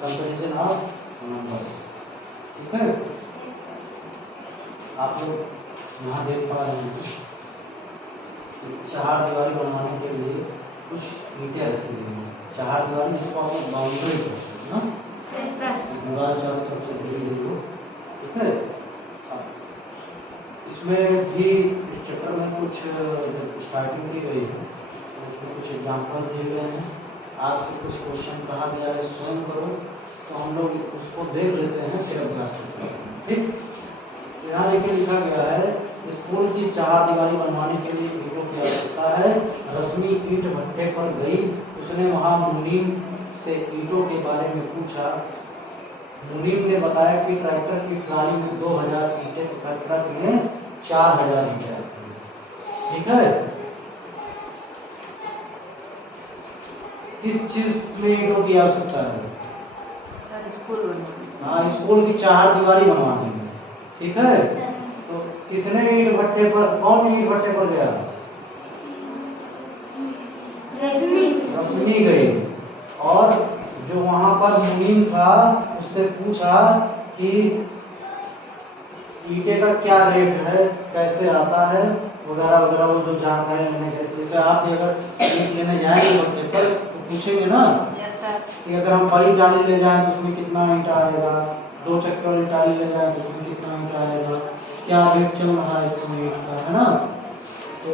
Comparison of numbers. ठीक है, आप लोग यहाँ देख पा रहे हैं कि चार दीवारी बनवाने के लिए कुछ ईंटें रखी हुई हैं। चार दीवारी जिसको आप लोग बाउंड्री कहते हैं ना, दीवार चारों तरफ से घिरी गई हो। ठीक है, इसमें भी इस चैप्टर में कुछ स्टार्टिंग की गई है, उसमें कुछ एग्जाम्पल दिए गए हैं। आपसे कुछ क्वेश्चन कहा गया है स्वयं करो, तो हम लोग उसको देख लेते हैं फिर अभ्यास करते हैं। ठीक, तो यहाँ देखिए लिखा गया है स्कूल की चार दीवारी बनवाने के लिए ईंटों की आवश्यकता है। रश्मि ईंट भट्टे पर गई, उसने वहाँ मुनीम से ईंटों के बारे में पूछा। मुनीम ने बताया कि ट्रैक्टर की ट्राली में 2000 ईंटें तथा ट्रक में 4000 ईंटें आती हैं। ठीक है, किस चीज में ईंटों की आवश्यकता है? हाँ, स्कूल की चार दीवारी बनवाने में। ठीक है, तो किसने ईंट भट्टे पर, कौन ईंट भट्टे पर गया? रश्मि गई, और जो वहां पर मुनीम था उससे पूछा कि ईंटे का क्या रेट है, कैसे आता है, वगैरह वगैरह, वो जो जानकारी लेने गए। जैसे आप भी अगर ईंट लेने जाएंगे भट्टे पर तो पूछेंगे ना कि अगर हम बड़ी टाली ले जाएं तो उसमें कितना ईंटा आएगा, 2 चक्कर वाली टाली ले जाएं तो उसमें कितना ईंटा आएगा, क्या रेट चल रहा है इसमें ईंट का, है ना। तो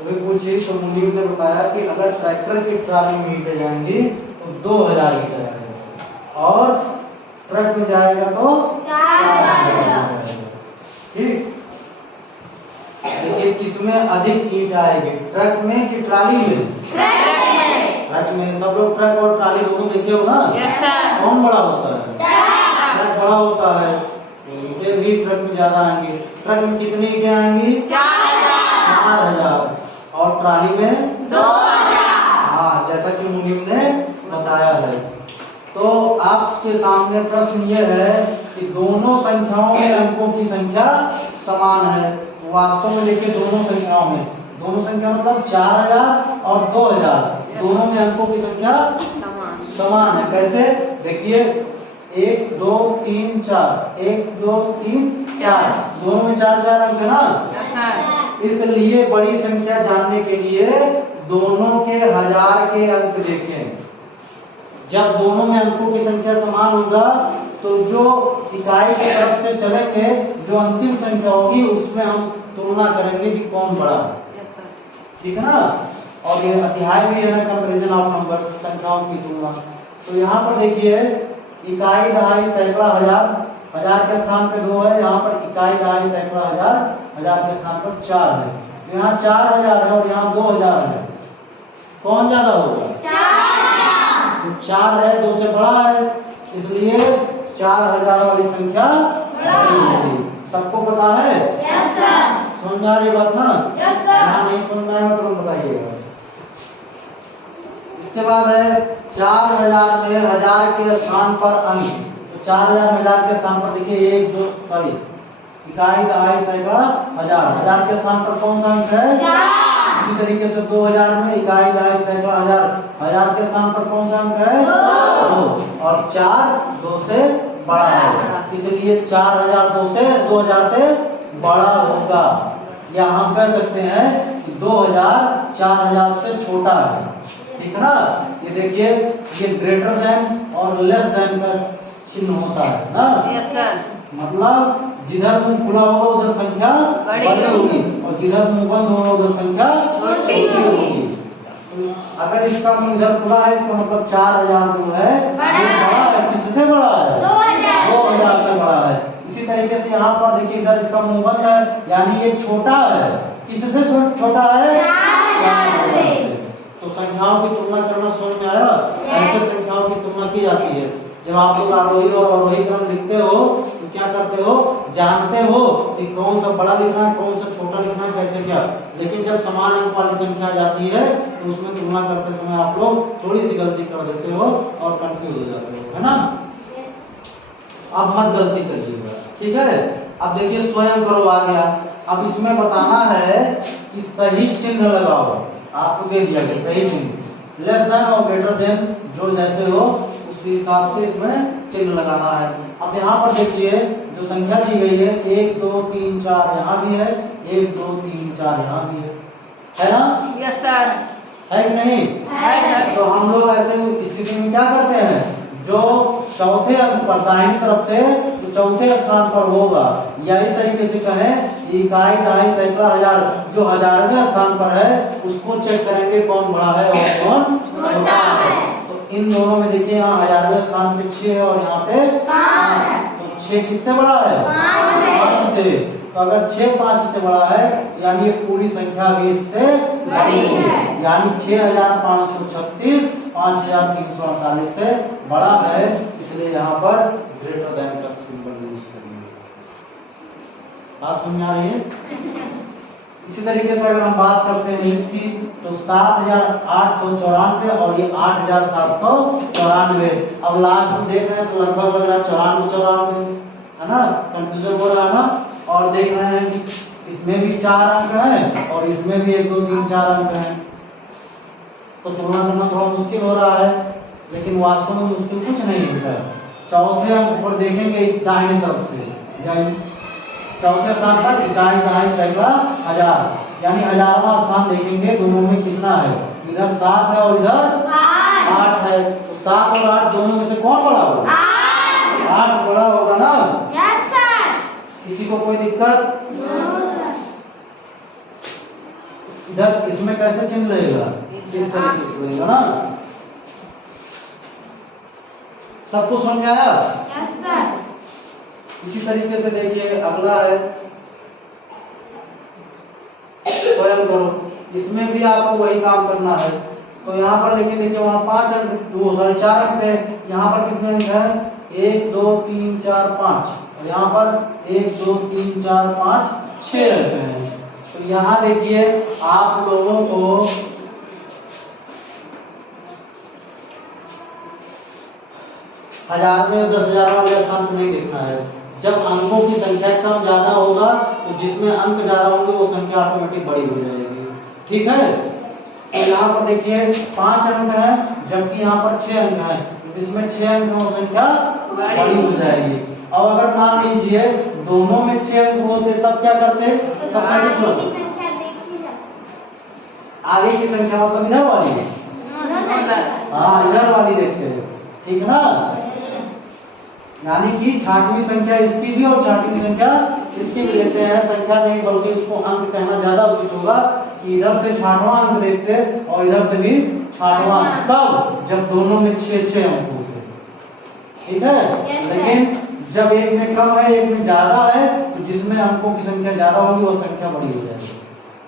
वही पूछी तो मुनीम ने बताया कि अगर ट्रैक्टर की ट्राली में ईंटें जाएंगी तो 2000 ईंटें आएगा, और ट्रक में जाएगा तो 4000। ठीक, देखिए किसमें अधिक ईंट आएगी, ट्रक में कि ट्राली में? ट्रक में। सब लोग ट्रक और ट्राली दोनों देखे हो ना? कौन बड़ा होता है? ट्रक बड़ा होता है, ईंटें भी ट्रक में ज्यादा आएंगी। ट्रक में कितनी ईंटें आएंगी? 4000, और ट्राली में 2000। हाँ, जैसा कि मुनीम ने बताया है। तो आपके सामने प्रश्न ये है कि दोनों संख्याओं में अंकों की संख्या समान है। तो वास्तव में देखिए दोनों संख्याओं में, दोनों संख्या मतलब 4000 और 2000, दोनों में अंकों की संख्या समान है। कैसे? देखिए 1 2 3 4, 1 2 3 4, दोनों में 4 अंक है ना। इसलिए बड़ी संख्या जानने के लिए दोनों के हजार के अंक देखें। जब दोनों में अंकों की संख्या समान होगा तो जो इकाई की तरफ से चलेंगे, जो अंतिम संख्या होगी उसमें हम तुलना करेंगे कि कौन बड़ा है। ठीक है ना। और ये अध्याय भी है ना, कंपैरिजन ऑफ नंबर, संख्याओं की तुलना। तो यहाँ पर देखिए इकाई, दहाई, सैकड़ा, हजार, हजार के स्थान पे 2 है, यहाँ पर इकाई, दहाई, सैकड़ा, हजार, हजार के स्थान पर 4 है। तो यहाँ 4000 है और यहाँ 2000 है, कौन ज्यादा होगा? 4 है, 2 से बड़ा है, इसलिए 4000 वाली संख्या बड़ी होगी। सबको पता है? Yes sir. समझ में आ रही बात ना? Yes sir. नहीं समझ में आएगा तो बताइएगा। इसके बाद है 4000 में हजार के स्थान पर अंक। तो 4000 हजार के स्थान पर देखिए 1 2 सॉरी इकाई, दहाई, सैकड़ा, हजार, हजार के स्थान पर कौन सा अंक है? 4। इसी तरीके से 2000 में इकाई, दहाई, सैकड़ा, हजार, हजार के स्थान पर कौन सा अंक है? 2। और 4 2 से बड़ा है, इसलिए 4000 2000 से बड़ा होगा। या हम कह सकते हैं कि 2000 4000 से छोटा है। ठीक है ना। ये देखिए ये ग्रेटर देन और लेस देन का चिन्ह होता है ना। मतलब जिधर मुंह खुला होगा उधर संख्या बड़ी होगी और जिधर मुंह बंद होगा उधर संख्या छोटी होगी। तो अगर इसका मुंह इधर खुला है इसका मतलब 4000 जो है बड़ा है। किससे बड़ा है? 2000 से बड़ा है। इसी तरीके से यहाँ पर देखिए इधर इसका मुंह बंद है, यानी ये छोटा है। किससे छोटा है? 4000 से। तो संख्याओं की तुलना करना समझ में आया? ऐसे संख्याओं की तुलना की जाती है। जब आप लोग आरोही और अवरोही क्रम लिखते हो तो क्या करते हो? जानते हो कि कौन सा बड़ा लिखना है, कौन सा छोटा लिखना है, कैसे क्या। लेकिन जब समान अंक वाली संख्या जाती है तो उसमें तुलना करते समय आप लोग थोड़ी सी गलती कर देते हो और कंफ्यूज हो जाते हो, है ना। अब मत गलती करिएगा, ठीक है। अब देखिए स्वयं करो आ गया। अब इसमें बताना है कि सही चिन्ह लगाओ। आपको दे दिया गया सही चिन्ह, लेस देन और ग्रेटर देन जो जैसे हो उसी हिसाब से इसमें चिन्ह लगाना है। अब यहाँ पर देखिए जो संख्या दी गई है 1 2 3 4 यहाँ भी है, 1 2 3 4 यहाँ भी है ना? Yes sir. है कि नहीं? है सर। तो हम लोग ऐसे स्थिति में क्या करते हैं, जो चौथे अंक पर दाहिनी तरफ से जो चौथे स्थान पर होगा, या इस तरीके से कहें इकाई दहाई सैकड़ा हजार, जो हजारवें स्थान पर है उसको चेक करेंगे कौन बड़ा है और कौन छोटा है। तो इन दोनों में देखिए यहाँ हजारवें स्थान पे 6 है और यहाँ पे 5 है। तो 6 किससे बड़ा है? 5 से। तो अगर 6 5 से बड़ा है यानी ये पूरी संख्या भी इससे बड़ी है, यानी 6536 5348 से बड़ा है, इसलिए यहाँ पर ग्रेटर देन का सिंबल यूज करेंगे। बात समझ आ रही है? इसी तरीके से अगर हम बात करते हैं इसकी तो 7894 और ये 8794। अब लास्ट में देख रहे हैं तो लगभग लग रहा है 94 है ना, कंफ्यूजन हो रहा है ना। और देख रहे हैं कि इसमें भी 4 अंक हैं और इसमें भी 1 2 3 4 अंक हैं, तो तुलना करना थोड़ा मुश्किल हो रहा है, लेकिन वास्तव में मुश्किल कुछ नहीं है। चौथे अंक पर देखेंगे दाहिनी तरफ से, चौथे स्थान पर इकाई दहाई सैकड़ा हजार, यानी हजारवां स्थान देखेंगे दोनों में कितना है, इधर 7 है और इधर 8 है। तो 7 और 8 दोनों में से कौन बड़ा होगा? 8 बड़ा होगा ना? Yes sir. किसी को कोई दिक्कत? इधर इसमें कैसे चिन्ह रहेगा, इस तरीके से रहेगा ना। सबको समझ में आया? Yes sir. इसी तरीके से देखिए अगला है स्वयं करो, इसमें भी आपको वही काम करना है। तो यहाँ पर देखिए वहाँ 5 अंक 4 अंक थे, यहाँ पर कितने अंक हैं? 1 2 3 4 5, और यहाँ पर 1 2 3 4 5 6 अंक हैं। तो यहाँ देखिए आप लोगों को हजार में 10,000 वाले स्थान पर नहीं देखना है। जब अंकों की संख्या कम ज्यादा होगा तो जिसमें अंक ज्यादा होंगे वो संख्या ऑटोमेटिक बड़ी हो जाएगी, ठीक है। तो यहाँ पर देखिए 5 अंक हैं जबकि यहाँ पर 6 अंक हैं, जिसमें 6 अंक है वो संख्या बड़ी हो जाएगी। अब अगर मान लीजिए दोनों में 6 अंक होते तब क्या करते? तब कैसे आगे की संख्या मतलब इधर वाली, हाँ इधर वाली देखते हैं, ठीक है ना। यानी कि छांटवी संख्या इसकी भी और छांटवी संख्या इसकी भी लेते हैं, संख्या नहीं बल्कि इसको अंक कहना ज्यादा उचित होगा कि इधर से छांटवा अंक देखते और इधर से भी छांटवा अंक, कब? जब दोनों में 6 अंक होते, ठीक है। लेकिन जब एक में कम है एक में ज्यादा है तो जिसमें अंकों की संख्या ज्यादा होगी वो संख्या बड़ी हो जाएगी।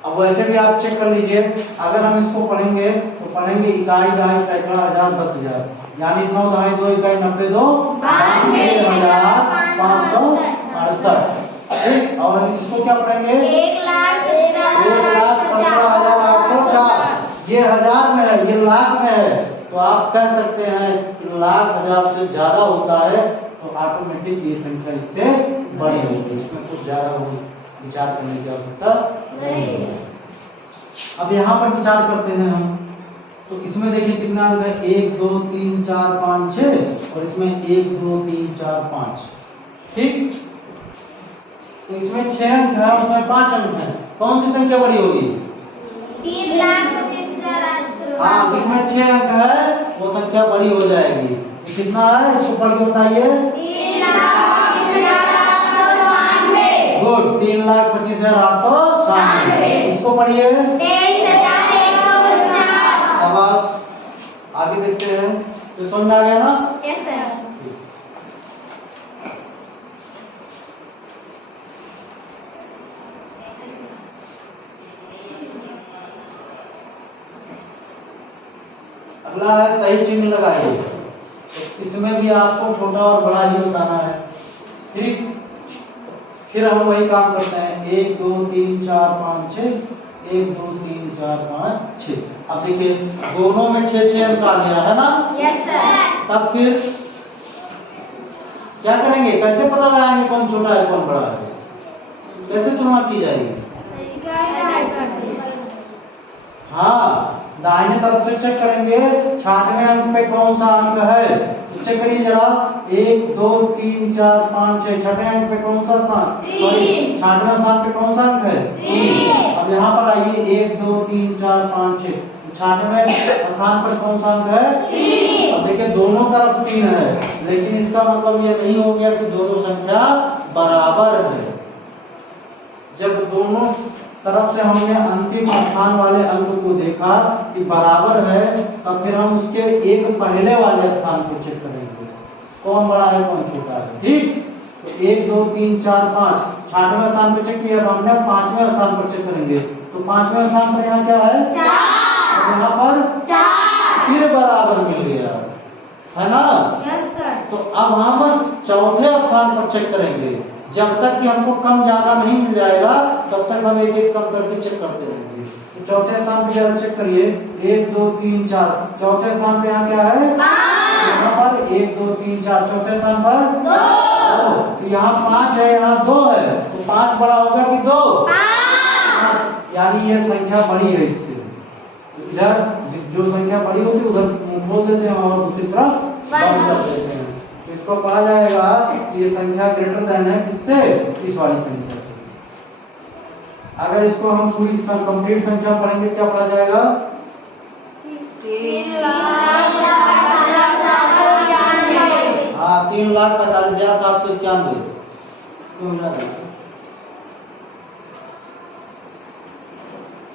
अब वैसे भी आप चेक कर लीजिए, अगर हम इसको पढ़ेंगे तो पढ़ेंगे इकाई दहाई सैकड़ा हजार 10,000, यानी 9 दहाई 2 इकाई 90 2 92,568, ठीक। और इसको क्या पढ़ेंगे? 1,17,804। ये हजार में है, ये लाख में है, तो आप कह सकते हैं कि लाख हजार से ज्यादा होता है तो ऑटोमेटिक ये संख्या इससे बड़ी होगी, इसमें कुछ ज्यादा विचार करने की आवश्यकता नहीं। अब यहाँ पर विचार करते हैं हम, तो इसमें देखिए कितना अंक है? 1 2 3 4 5 6 और इसमें 1 2 3 4 5, ठीक। तो इसमें 6 अंक है उसमें 5 अंक है, कौन सी संख्या बड़ी होगी? 3,25,800। हाँ, जिसमें 6 अंक है वो संख्या बड़ी हो जाएगी। तो कितना है इसको पढ़ के बताइए? 3,25,896। गुड, 3,25,896। इसको पढ़िए 23,149। शाबाश। आगे देखते हैं, तो समझ में आ गया ना? Yes sir. अगला है सही चिन्ह लगाइए। तो इसमें भी आपको छोटा और बड़ा ही बताना है, ठीक। फिर हम वही काम करते हैं 1 2 3 4 5 6, 1 2 3 4 5 6। अब देखिए दोनों में 6 अंक आ गया है ना? Yes sir. तब फिर क्या करेंगे, कैसे पता लगाएंगे कौन छोटा है कौन बड़ा है, कैसे तुलना की जाएगी? हाँ, दाहिने तरफ से चेक करेंगे छांटवें अंक पे कौन सा अंक है, तो चेक करिए जरा 1 2 3 4 5 6 छठे अंक पे कौन सा स्थान, तीन। छठवें स्थान पे कौन सा अंक है, तीन। अब यहाँ पर आइए 1 2 3 4 5 6, छठवें स्थान पर कौन सा अंक है, तीन। अब देखिए दोनों तरफ 3 है, लेकिन इसका मतलब ये नहीं हो गया कि दोनों संख्या बराबर है। जब दोनों तरफ से हमने अंतिम स्थान वाले अंक को देखा कि बराबर है, तब फिर हम उसके एक पहले वाले स्थान को चेक करेंगे, कौन बड़ा है कौन छोटा है। ठीक, तो 1 2 3 4 5 छठवें स्थान पर चेक किया, तो हमने पांचवें स्थान पर चेक करेंगे, तो पांचवें स्थान पर यहाँ क्या है, चार। यहाँ पर चार। फिर बराबर मिल गया, है ना। Yes sir. तो अब हम चौथे स्थान पर चेक करेंगे, जब तक कि हमको कम ज्यादा नहीं मिल जाएगा तब तक हम एक एक कम करके चेक करते रहेंगे। तो चौथे स्थान पे जरा चेक करिए 1 2 3 4, चौथे स्थान पे यहाँ क्या है, यहाँ पर 1 2 3 4, चौथे स्थान पर 2, तो यहाँ 5 है यहाँ 2 है, तो 5 बड़ा होगा कि 2, यानी ये संख्या बड़ी है इससे। इधर जो संख्या बड़ी होती है उधर खोल देते हैं और दूसरी तरफ बंद कर देते हैं, तो इसको कहा जाएगा कि ये संख्या ग्रेटर देन है किससे, इस वाली संख्या से। अगर इसको हम पूरी कंप्लीट संख्या पढ़ेंगे क्या पढ़ा जाएगा, 3,45,791। हाँ 3,45,791।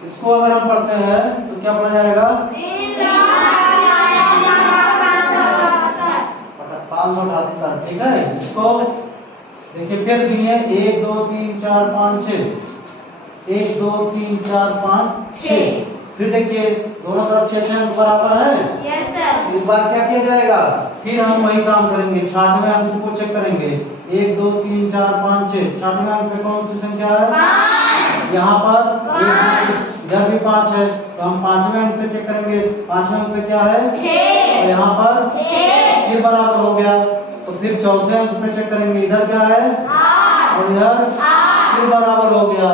इसको अगर हम पढ़ते हैं तो क्या पढ़ा जाएगा, 578। ठीक है, इसको देखिए फिर भी है 1 2 3 4 5 6, 1 2 3 4 5 6, फिर देखिए दोनों तरफ 6 6 बराबर है। Yes sir. इस बार क्या किया जाएगा, फिर हम वही काम करेंगे, छठवें अंक को चेक करेंगे 1 2 3 4 5 6, छठवें अंक पे कौन सी संख्या है, यहाँ पर इधर भी 5 है, तो हम पांचवें अंक पे चेक करेंगे, पांचवें अंक पे क्या है, 6, तो यहाँ पर 6 फिर बराबर हो गया, तो फिर चौथे अंक पे चेक करेंगे, इधर क्या है 8 और इधर 8 फिर बराबर हो गया,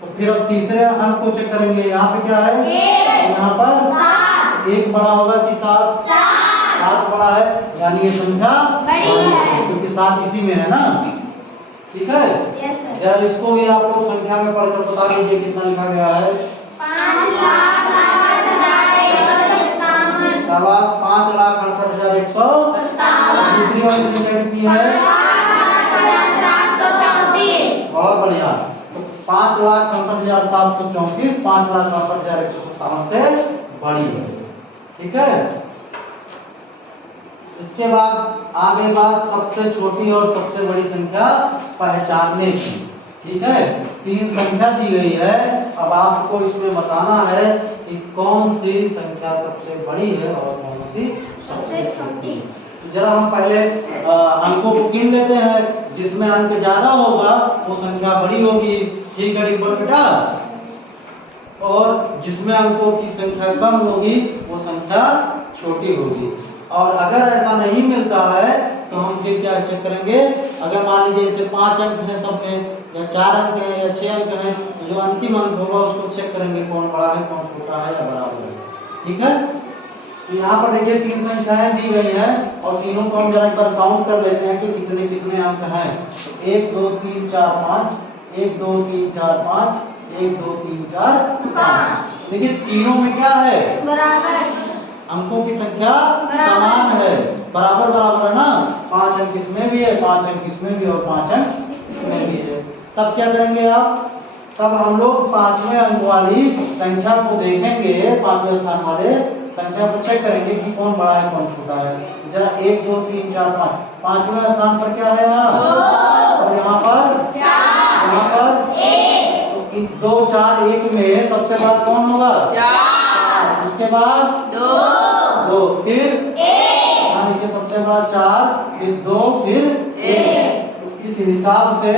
तो फिर अब तीसरे अंक को चेक करेंगे, यहाँ पे क्या है 1 यहाँ पर 7, 1 बड़ा होगा कि 7, 7 बड़ा है, यानी ये संख्या बड़ी है क्योंकि 7 इसी में है ना। ठीक है, यस सर। जरा इसको भी आप लोग संख्या में पढ़कर बता दीजिए कितना लिखा गया है, 5,68,157। शाबाश 5,68,157। दूसरी वाली संख्या कितनी है, 5,68,734। बहुत बढ़िया, तो 5,68,734 5,68,157 से बड़ी है। ठीक है, इसके बाद आगे बात सबसे छोटी और सबसे बड़ी संख्या पहचानने की। ठीक है, 3 संख्या दी गई है, अब आपको इसमें बताना है कि कौन सी संख्या सबसे बड़ी है और कौन सी सबसे छोटी। तो जरा हम पहले अंकों को गिन लेते हैं, जिसमें अंक ज्यादा होगा वो संख्या बड़ी होगी। ठीक है डिम्पल बेटा, और जिसमें अंकों की संख्या कम होगी वो संख्या छोटी होगी। और अगर ऐसा नहीं मिलता है तो हम फिर क्या चेक करेंगे, अगर मान लीजिए जैसे 5 अंक हैं सब में, या 4 अंक हैं या 6 अंक हैं, तो जो अंतिम अंक होगा उसको चेक करेंगे कौन बड़ा है कौन छोटा है या बराबर है। ठीक है, तो यहाँ पर देखिए 3 संख्याएं दी गई हैं और तीनों को हम जरा एक बार काउंट कर लेते हैं कि कितने कितने अंक हैं। 1 2 3 4 5, 1 2 3 4 5, 1 2 3 4 5। देखिए तीनों में क्या है, बराबर, अंकों की संख्या समान है, बराबर बराबर है ना, 5 अंक इसमें भी है, 5 अंक इसमें भी और 5 अंक इसमें भी है। तब क्या करेंगे आप, तब हम लोग 5वें अंक वाली संख्या को देखेंगे, 5वें स्थान वाले संख्या को चेक करेंगे कि कौन बड़ा है कौन छोटा है। जरा 1 2 3 4 5, 5वें स्थान पर क्या है यहाँ 2 और यहाँ पर 4, यहाँ पर 1, तो 2 4 1 में सबसे बड़ा कौन होगा 4, उसके बाद 2, फिर 1, हाँ ये सबसे बड़ा 4, फिर 2, फिर 1। तो इस हिसाब से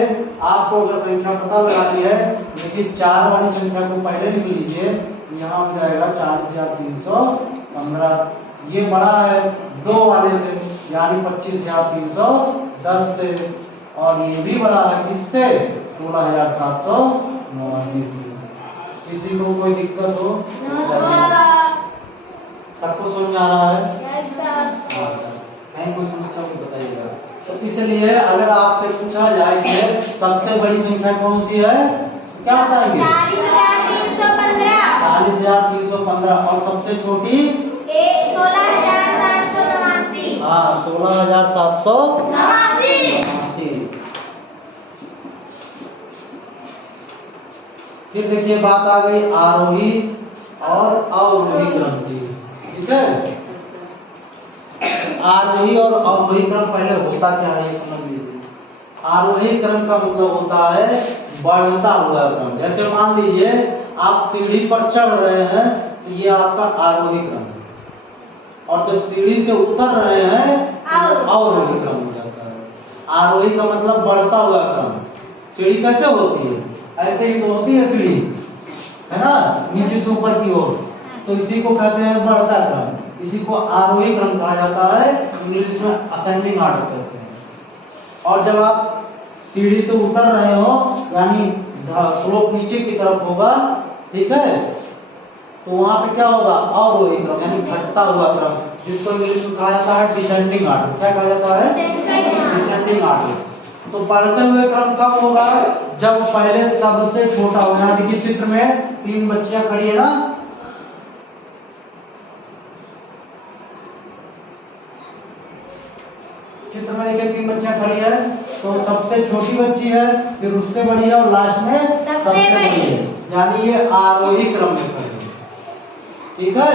आपको अगर संख्या पता लगानी है, लेकिन 4 वाली संख्या को पहले लिख लीजिए, यहाँ हो जाएगा 40,315, ये बड़ा है 2 वाले से यानी 25,310 से, और ये भी बड़ा है किससे 16,789 से। किसी को कोई दिक्कत हो, सबको समझ आ रहा है? Yes sir. है कोई समस्या को बताइएगा। तो इसलिए अगर आपसे पूछा जाए कि सबसे बड़ी संख्या कौन सी है, क्या बताएंगे? 40,315। 40,315। और सबसे छोटी 16,789। हाँ 16,789। फिर देखिए बात आ गई आरोही और अवरोही क्रम की। ठीक है, आरोही और अवरोही क्रम पहले होता क्या है ये समझ लीजिए। आरोही क्रम का मतलब होता है बढ़ता हुआ क्रम। जैसे मान लीजिए आप सीढ़ी पर चढ़ रहे हैं तो ये आपका आरोही क्रम है, और जब सीढ़ी से उतर रहे हैं तो अवरोही क्रम हो जाता है। आरोही का मतलब बढ़ता हुआ क्रम। सीढ़ी कैसे होती है, ऐसे ही तो होती है सीढ़ी, है ना, नीचे से ऊपर की ओर, तो इसी को कहते हैं बढ़ता क्रम। इसी को आरोही क्रम कहा जाता है, इंग्लिश में असेंडिंग ऑर्डर कहते हैं। और जब आप सीढ़ी से उतर रहे हो यानी स्लोप नीचे की तरफ होगा, ठीक है, तो वहां पे क्या होगा, अवरोही क्रम यानी घटता हुआ क्रम, जिसको इंग्लिश में कहा जाता है डिसेंडिंग ऑर्डर। क्या कहा जाता है? Descending order. तो बढ़ते हुए क्रम कब होगा, जब पहले सबसे छोटा हो। यहाँ देखिए चित्र में 3 बच्चियां खड़ी है ना, चित्र में देखिए 3 बच्चियां खड़ी है, तो सबसे छोटी बच्ची है, फिर उससे बड़ी है और लास्ट में सबसे बड़ी है, यानी ये आरोही क्रम में खड़ी है। ठीक है,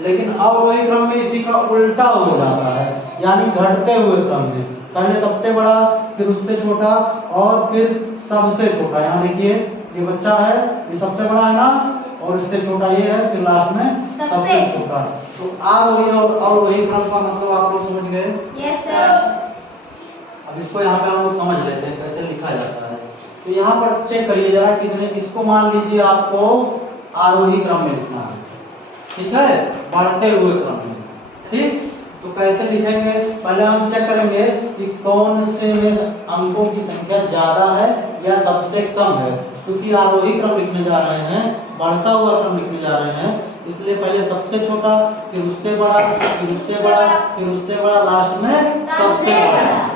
लेकिन अवरोही क्रम में इसी का उल्टा हो जाता है, यानी घटते हुए क्रम में पहले सबसे बड़ा, फिर उससे छोटा और फिर सबसे छोटा। यहाँ देखिए ये बच्चा है, ये सबसे बड़ा है ना, और इससे छोटा ये है, फिर लास्ट में सबसे छोटा। तो आरोही और अवरोही क्रम का मतलब आप लोग समझ गए? Yes sir. अब इसको यहाँ पे हम लोग समझ लेते हैं कैसे लिखा जाता है। तो यहाँ पर चेक करिए जरा कितने, इसको मान लीजिए आपको आरोही क्रम में लिखना है, ठीक है, बढ़ते हुए क्रम में। ठीक, तो कैसे लिखेंगे, पहले हम चेक करेंगे कि कौन से में अंकों की संख्या ज्यादा है या सबसे कम है। क्योंकि आरोही क्रम लिखने जा रहे हैं, बढ़ता हुआ क्रम लिखने जा रहे हैं, इसलिए पहले सबसे छोटा, फिर उससे बड़ा, फिर उससे बड़ा, फिर उससे बड़ा, लास्ट में सबसे बड़ा।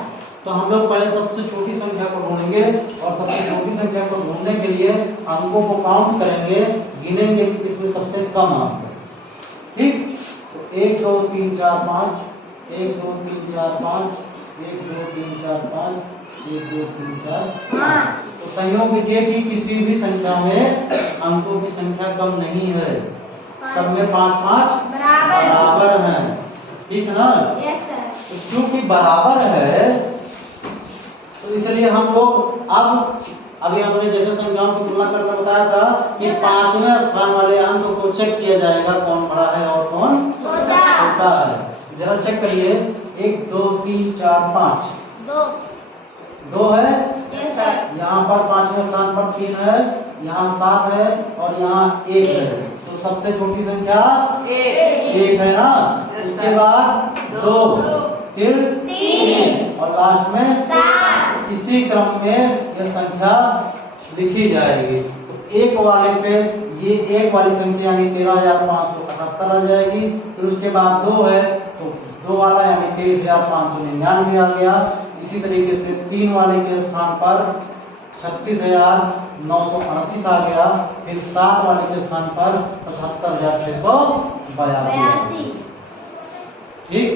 तो हम लोग पहले सबसे छोटी संख्या को ढूंढेंगे, और सबसे छोटी संख्या को ढूंढने के लिए अंकों को काउंट करेंगे, गिनेंगे कि किसमें सबसे कम अंक है। ठीक, तो 1 2 3 4 5, 1 2 3 4 5, 1 2 3 4 5, 1 2 3 4 5। तो संयोग देखिए कि किसी भी संख्या में अंकों की संख्या कम नहीं है, सब में 5 5 बराबर हैं। ठीक है ना? Yes sir. तो क्योंकि बराबर है तो इसलिए हम लोग अब अभी हमने जैसे संख्याओं की तुलना करके बताया था कि 5वें स्थान वाले अंक को चेक किया जाएगा कौन बड़ा है और कौन छोटा है। जरा चेक करिए, 1 2 3 4 5, 2 है, यस सर। यहाँ पर 5वें स्थान पर 3 है, यहाँ 7 है और यहाँ 1 है। तो सबसे छोटी संख्या 1 है ना, उसके बाद 2, फिर 3 और लास्ट में 7। इसी क्रम में यह संख्या लिखी जाएगी। तो 1 वाले पे ये 1 वाली संख्या यानी 13,578 आ जाएगी। फिर उसके बाद 2 है तो 2 वाला यानी 23,599 आ गया। इसी तरीके से 3 वाले के स्थान पर 36,938 आ गया। फिर 7 वाले के स्थान पर 75,682। ठीक,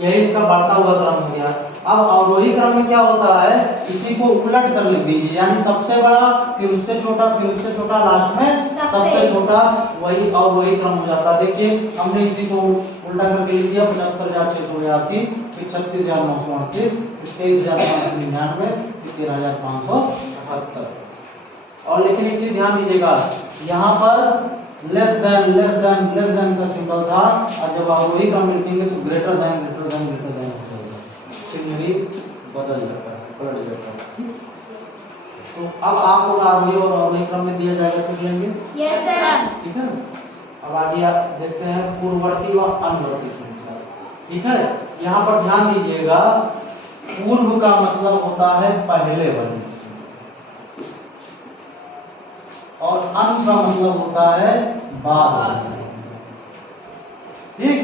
यही इसका बढ़ता हुआ क्रम हो गया। अब अवरोही क्रम में क्या होता है, इसी को उलट कर लिख दीजिए, यानी सबसे बड़ा, फिर उससे छोटा, फिर उससे छोटा, लास्ट में सबसे छोटा, वही अवरोही क्रम हो जाता है। देखिए हमने इसी को उल्टा करके लिख दिया, 75,682, फिर 36,938, फिर 23,599, फिर 13,578। और लेकिन एक चीज ध्यान दीजिएगा, यहाँ पर लेस देन का सिंबल था, और जब आप वही क्रम लिखेंगे तो ग्रेटर देन चिन्ह भी बदल जाता है, पलट जाता है। तो अब आपको आरोही और अवरोही क्रम में दिया जाएगा तो लेंगे। Yes sir. ठीक है, अब आगे आप देखते हैं पूर्ववर्ती व अनुवर्ती संख्या। ठीक है, यहाँ पर ध्यान दीजिएगा, पूर्व का मतलब होता है पहले वाली, और अंत का मतलब होता है बाद। ठीक,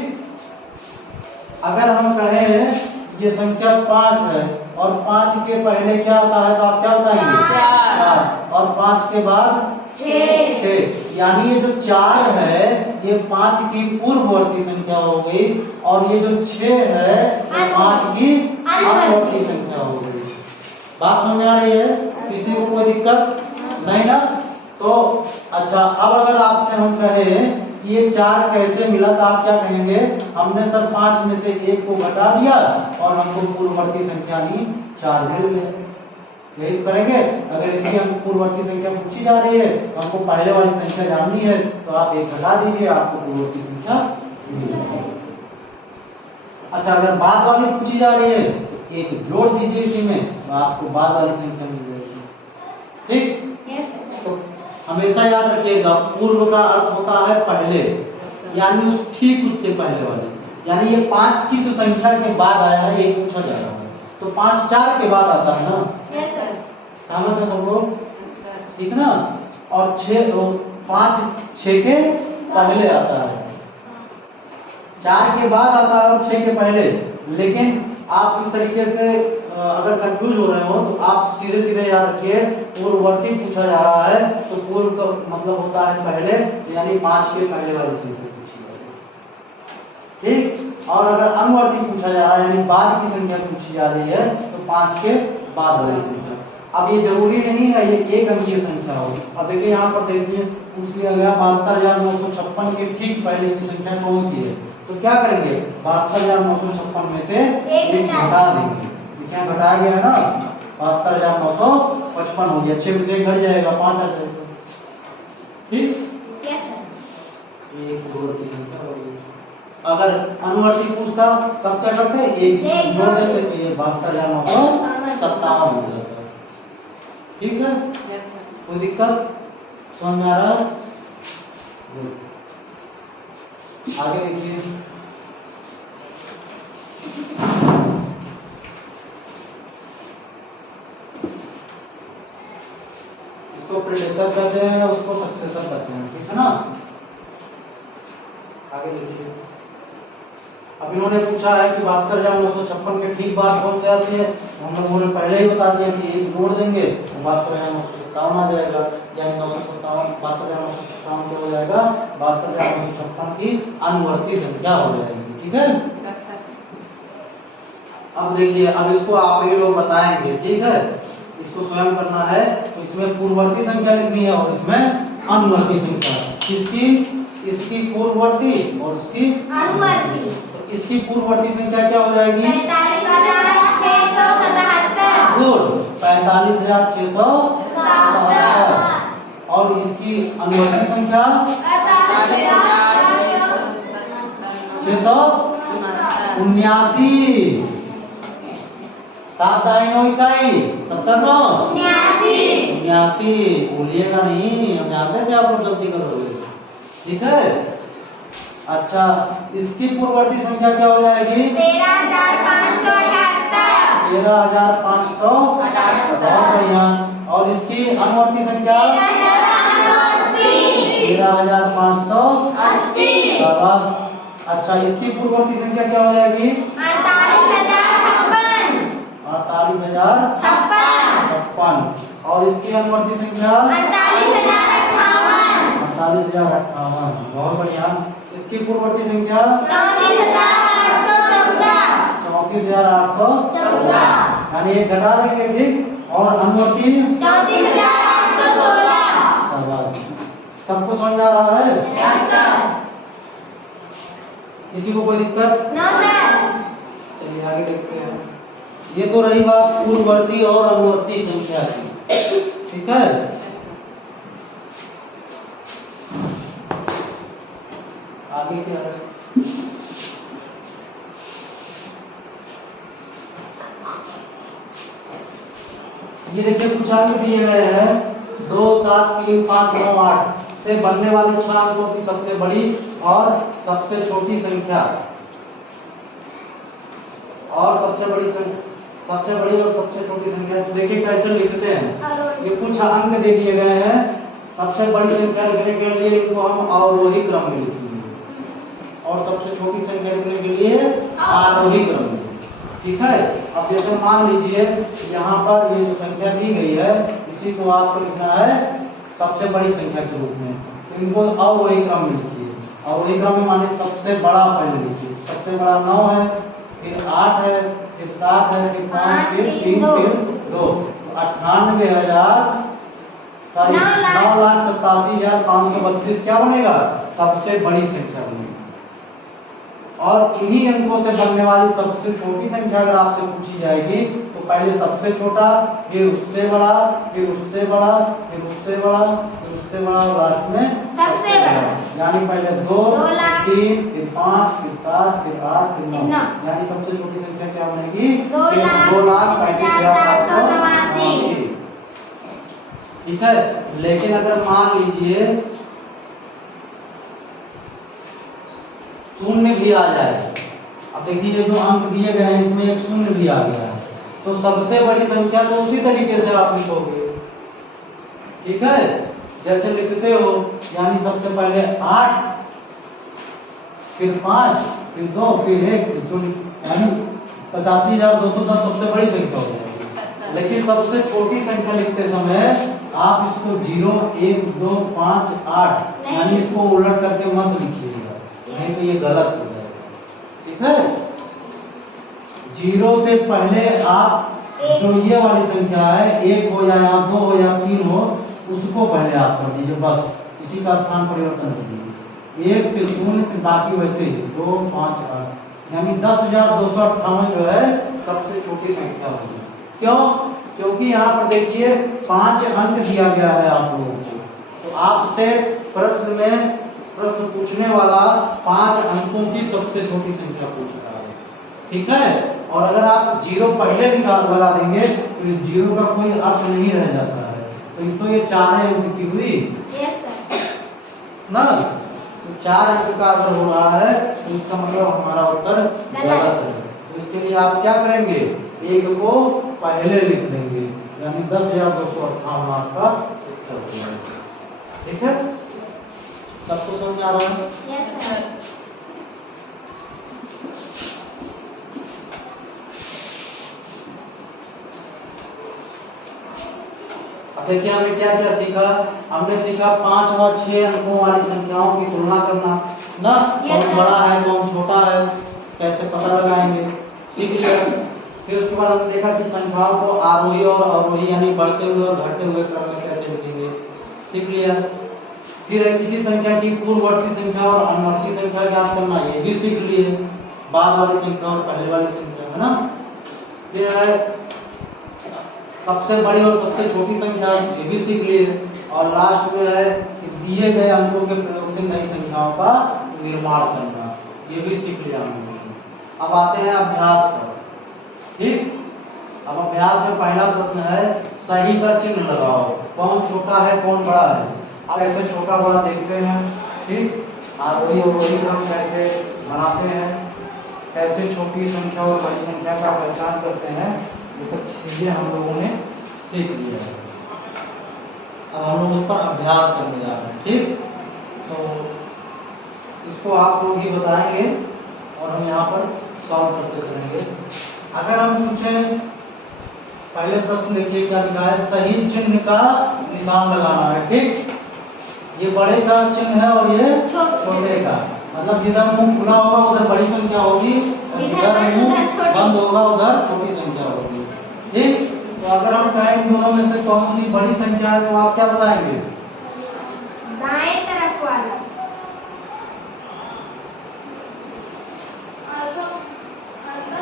अगर हम कहें ये संख्या 5 है और 5 के पहले क्या आता है तो आप क्या बताएंगे? 4। और 5 के बाद 6। यानी ये जो 4 है ये 5 की पूर्ववर्ती संख्या हो गई और ये जो 6 है ये 5 की अनुवर्ती संख्या हो गई। बात समझ में आ रही है? किसी को कोई दिक्कत नहीं ना? तो अच्छा, अब अगर आपसे हम कहें कि ये 4 कैसे मिला तो आप क्या कहेंगे? हमने सर 5 में से 1 को घटा दिया और हमको पूर्ववर्ती संख्या नहीं 4 मिल गया। यही तो करेंगे। अगर इसकी हमको पूर्ववर्ती संख्या पूछी जा रही है तो हमको पहले वाली संख्या जाननी है तो आप 1 घटा दीजिए, आपको पूर्ववर्ती संख्या मिल जाएगी। अच्छा, अगर बाद वाली पूछी जा रही है 1 जोड़ दीजिए इसी में तो आपको बाद वाली संख्या मिल जाएगी। ठीक? तो हमेशा याद रखिएगा पूर्व का अर्थ होता है पहले, यानी ठीक उससे पहले वाले। यानी ये 5 किस संख्या के बाद आया है ये पूछा जा रहा है तो 5 4 के बाद आता है ना? समझ में सब लोग? ठीक ना? और 5 6 के पहले आता है, 4 के बाद आता है और 6 के पहले। लेकिन आप इस तरीके से अगर कंफ्यूज हो रहे हो तो आप सीधे सीधे याद रखिए पूर्ववर्ती पूछा जा रहा है तो पूर्व का मतलब होता है पहले, यानी 5 के पहले वाली संख्या पूछी जा रही है। ठीक? और अगर अनुवर्ती पूछा जा रहा है यानी बाद की संख्या पूछी जा रही है तो 5 के बाद वाली संख्या। अब ये जरूरी नहीं है ये एक अंकीय संख्या हो। अब देखिए यहाँ पर देखिए पूछ लिया गया 72,956 के ठीक पहले की संख्या कौन सी है, तो क्या करेंगे? 72,956 में से 1 घटा देंगे। क्या घटाया गया है ना? 72,955 हो गया। 6 में से 1 घट जाएगा 5 आ जाएगा। ठीक? ये पूर्ववर्ती संख्या हो गई। अगर अनुवर्ती पूछता तब क्या करते? 1 जोड़ देते तो ये 72,957 हो जाता है। ठीक है? कोई दिक्कत? समझ में आ रहा है? आगे देखिए, इसको प्रेडेसर कहते हैं उसको सक्सेसर कहते हैं। ठीक है ना? आगे देखिए, अब इन्होंने पूछा है कि 72,956 के ठीक बाद कौन से आती है, हम लोगों ने पहले ही बता दिया कि 1 जोड़ देंगे तो 72,957 आ जाएगा। यानी 72,957 क्या हो जाएगा? 72,956 की अनुवर्ती संख्या हो जाएगी। ठीक है? अब देखिए, अब इसको आप ही लोग बताएंगे। ठीक है? इसको स्वयं करना है तो इसमें पूर्ववर्ती संख्या लिखनी है और इसमें अनुवर्ती संख्या। इसकी पूर्ववर्ती और इसकी अनुवर्ती। तो इसकी पूर्ववर्ती संख्या क्या हो जाएगी? 45,677। गुड, 45,677। और इसकी अनुवर्ती संख्या 679। 7 दाइनों इकाई 70 79। भूलिएगा नहीं, हम जानते थे आप लोग गलती करोगे। ठीक है? अच्छा, इसकी पूर्ववर्ती संख्या क्या हो जाएगी? 13,578। 13,500। बहुत बढ़िया। और इसकी अनुवर्ती संख्या 13,580। शाबाश। अच्छा, इसकी पूर्ववर्ती संख्या क्या हो जाएगी? 48,056। 48,056। और इसकी अनुवर्ती संख्या 48,058। 48,058। बहुत बढ़िया। इसकी पूर्ववर्ती संख्या 34,814। 34,814। यानी 1 घटा देंगे। ठीक? और अनुवर्ती 34,816। शाबाश। सबको समझ आ रहा है? Yes sir. किसी को कोई दिक्कत? No sir. चलिए आगे देखते हैं। ये तो रही बात पूर्ववर्ती और अनुवर्ती संख्या की। ठीक है? आगे क्या है? ये देखिए कुछ अंक दिए गए हैं 2, 7, 3, 5, 9, 8 से बनने वाली 6 अंकों की सबसे बड़ी और सबसे छोटी संख्या और सबसे बड़ी और सबसे छोटी संख्या। तो देखिए कैसे लिखते हैं। ये कुछ अंक दे दिए गए हैं, सबसे बड़ी संख्या लिखने के लिए इनको हम अवरोही क्रम में लिखेंगे और और सबसे छोटी संख्या लिखने के लिए आरोही क्रम में। ठीक है, अब जैसे मान लीजिए यहाँ पर ये जो संख्या दी गई है इसी को आपको लिखना है सबसे बड़ी संख्या के रूप में, तो इनको अवरोही क्रम में लिखिए। अवरोही क्रम में माने सबसे बड़ा पहले लिखिए। सबसे बड़ा 9 है, फिर 8 है, फिर 7 है, फिर 5, फिर 3, फिर 2, 98,000 सॉरी 9,87,532 क्या बनेगा? सबसे बड़ी संख्या बनेगी। और इन्हीं अंकों से बनने वाली सबसे छोटी संख्या अगर आपसे पूछी जाएगी तो पहले सबसे छोटा, फिर उससे बड़ा, फिर उससे बड़ा, फिर उससे बड़ा, फिर उससे बड़ा और लास्ट में सबसे बड़ा। यानी पहले 2, 3, फिर 5, फिर 7, फिर 8, फिर 9, यानी सबसे छोटी संख्या क्या बनेगी? 2,35,789। ठीक है, लेकिन अगर मान लीजिए शून्य भी आ जाए, अब देखिए जो अंक दिए गए हैं इसमें एक शून्य भी आ गया है, तो सबसे बड़ी संख्या तो उसी तरीके से आप लिखोगे। ठीक है, जैसे लिखते हो यानी सबसे पहले 8, फिर 5, फिर 2, फिर 1, फिर यानी 85,210 सबसे बड़ी संख्या हो जाएगी। लेकिन सबसे छोटी संख्या लिखते समय आप इसको 0, 1, 2, 5, 8 यानी इसको उलट करके मत लिखिएगा, नहीं तो ये गलत हो जाएगा। ठीक है, 0 से पहले आप जो ये वाली संख्या है 1 हो या 2 हो या 3 हो उसको पहले आप कर दीजिए, बस इसी का स्थान परिवर्तन कर दीजिए। 1 फिर 0 फिर बाकी वैसे ही 2, 5, 8 यानी 10,258 जो है सबसे छोटी संख्या होगी। क्यों? क्योंकि यहाँ पर देखिए 5 अंक दिया गया है आप लोगों को, तो आपसे प्रश्न पूछने वाला 5 अंकों की सबसे छोटी संख्या पूछ रहा है। ठीक है, और अगर आप 0 पहले लगा देंगे तो 0 का कोई अर्थ नहीं रह जाता है, तो ये 4 अंक की हुई ना, तो 4 अंक का अगर हो रहा है तो इसका मतलब हमारा उत्तर गलत है। तो इसके लिए आप क्या करेंगे? 1 को पहले लिख देंगे, यानी 10,258 आपका उत्तर हो जाएगा। ठीक है, सबको समझ आ रहा है? Yes sir. अब देखिए हमने क्या क्या सीखा। हमने सीखा 5 व 6 अंकों वाली संख्याओं की तुलना करना ना, कौन बड़ा है कौन छोटा है कैसे पता लगाएंगे, सीख लिया। फिर उसके बाद हमने देखा कि संख्याओं को आरोही और अवरोही यानी बढ़ते हुए और घटते हुए क्रम में कैसे लिखेंगे, सीख लिया। फिर किसी संख्या की पूर्ववर्ती संख्या और अनुवर्ती संख्या ज्ञात करना, ये भी सीख लिए, बाद वाली संख्या और पहले वाली संख्या, है ना। फिर है सबसे बड़ी और सबसे छोटी संख्या, ये भी सीख लिए। और लास्ट में है कि दिए गए अंकों के प्रयोग से नई संख्याओं का निर्माण करना, ये भी सीख लिया हमने। अब आते हैं अभ्यास पर। ठीक, अब अभ्यास में पहला प्रश्न है सही का चिन्ह लगाओ, कौन छोटा है कौन बड़ा है। अब ऐसे छोटा बड़ा देखते हैं। ठीक, आरोही अवरोही क्रम कैसे बनाते हैं, कैसे छोटी संख्या और बड़ी संख्या का पहचान करते हैं, ये सब चीजें हम लोगों ने सीख लिया है। अब हम लोग उस पर अभ्यास करने जा रहे हैं। ठीक, तो इसको आप लोग ही बताएंगे और हम यहाँ पर सॉल्व करते रहेंगे। अगर हम पूछें, पहले प्रश्न देखिए क्या लिखा है, सही चिन्ह का निशान लगाना है। ठीक, ये बड़े का चिन्ह है और ये छोटे का, मतलब जिधर मुंह खुला होगा उधर बड़ी संख्या होगी और जिधर मुंह बंद होगा उधर छोटी संख्या होगी। ठीक, तो अगर हम कहें दोनों में से कौन सी बड़ी संख्या है तो आप क्या बताएंगे? दाएं तरफ वाला।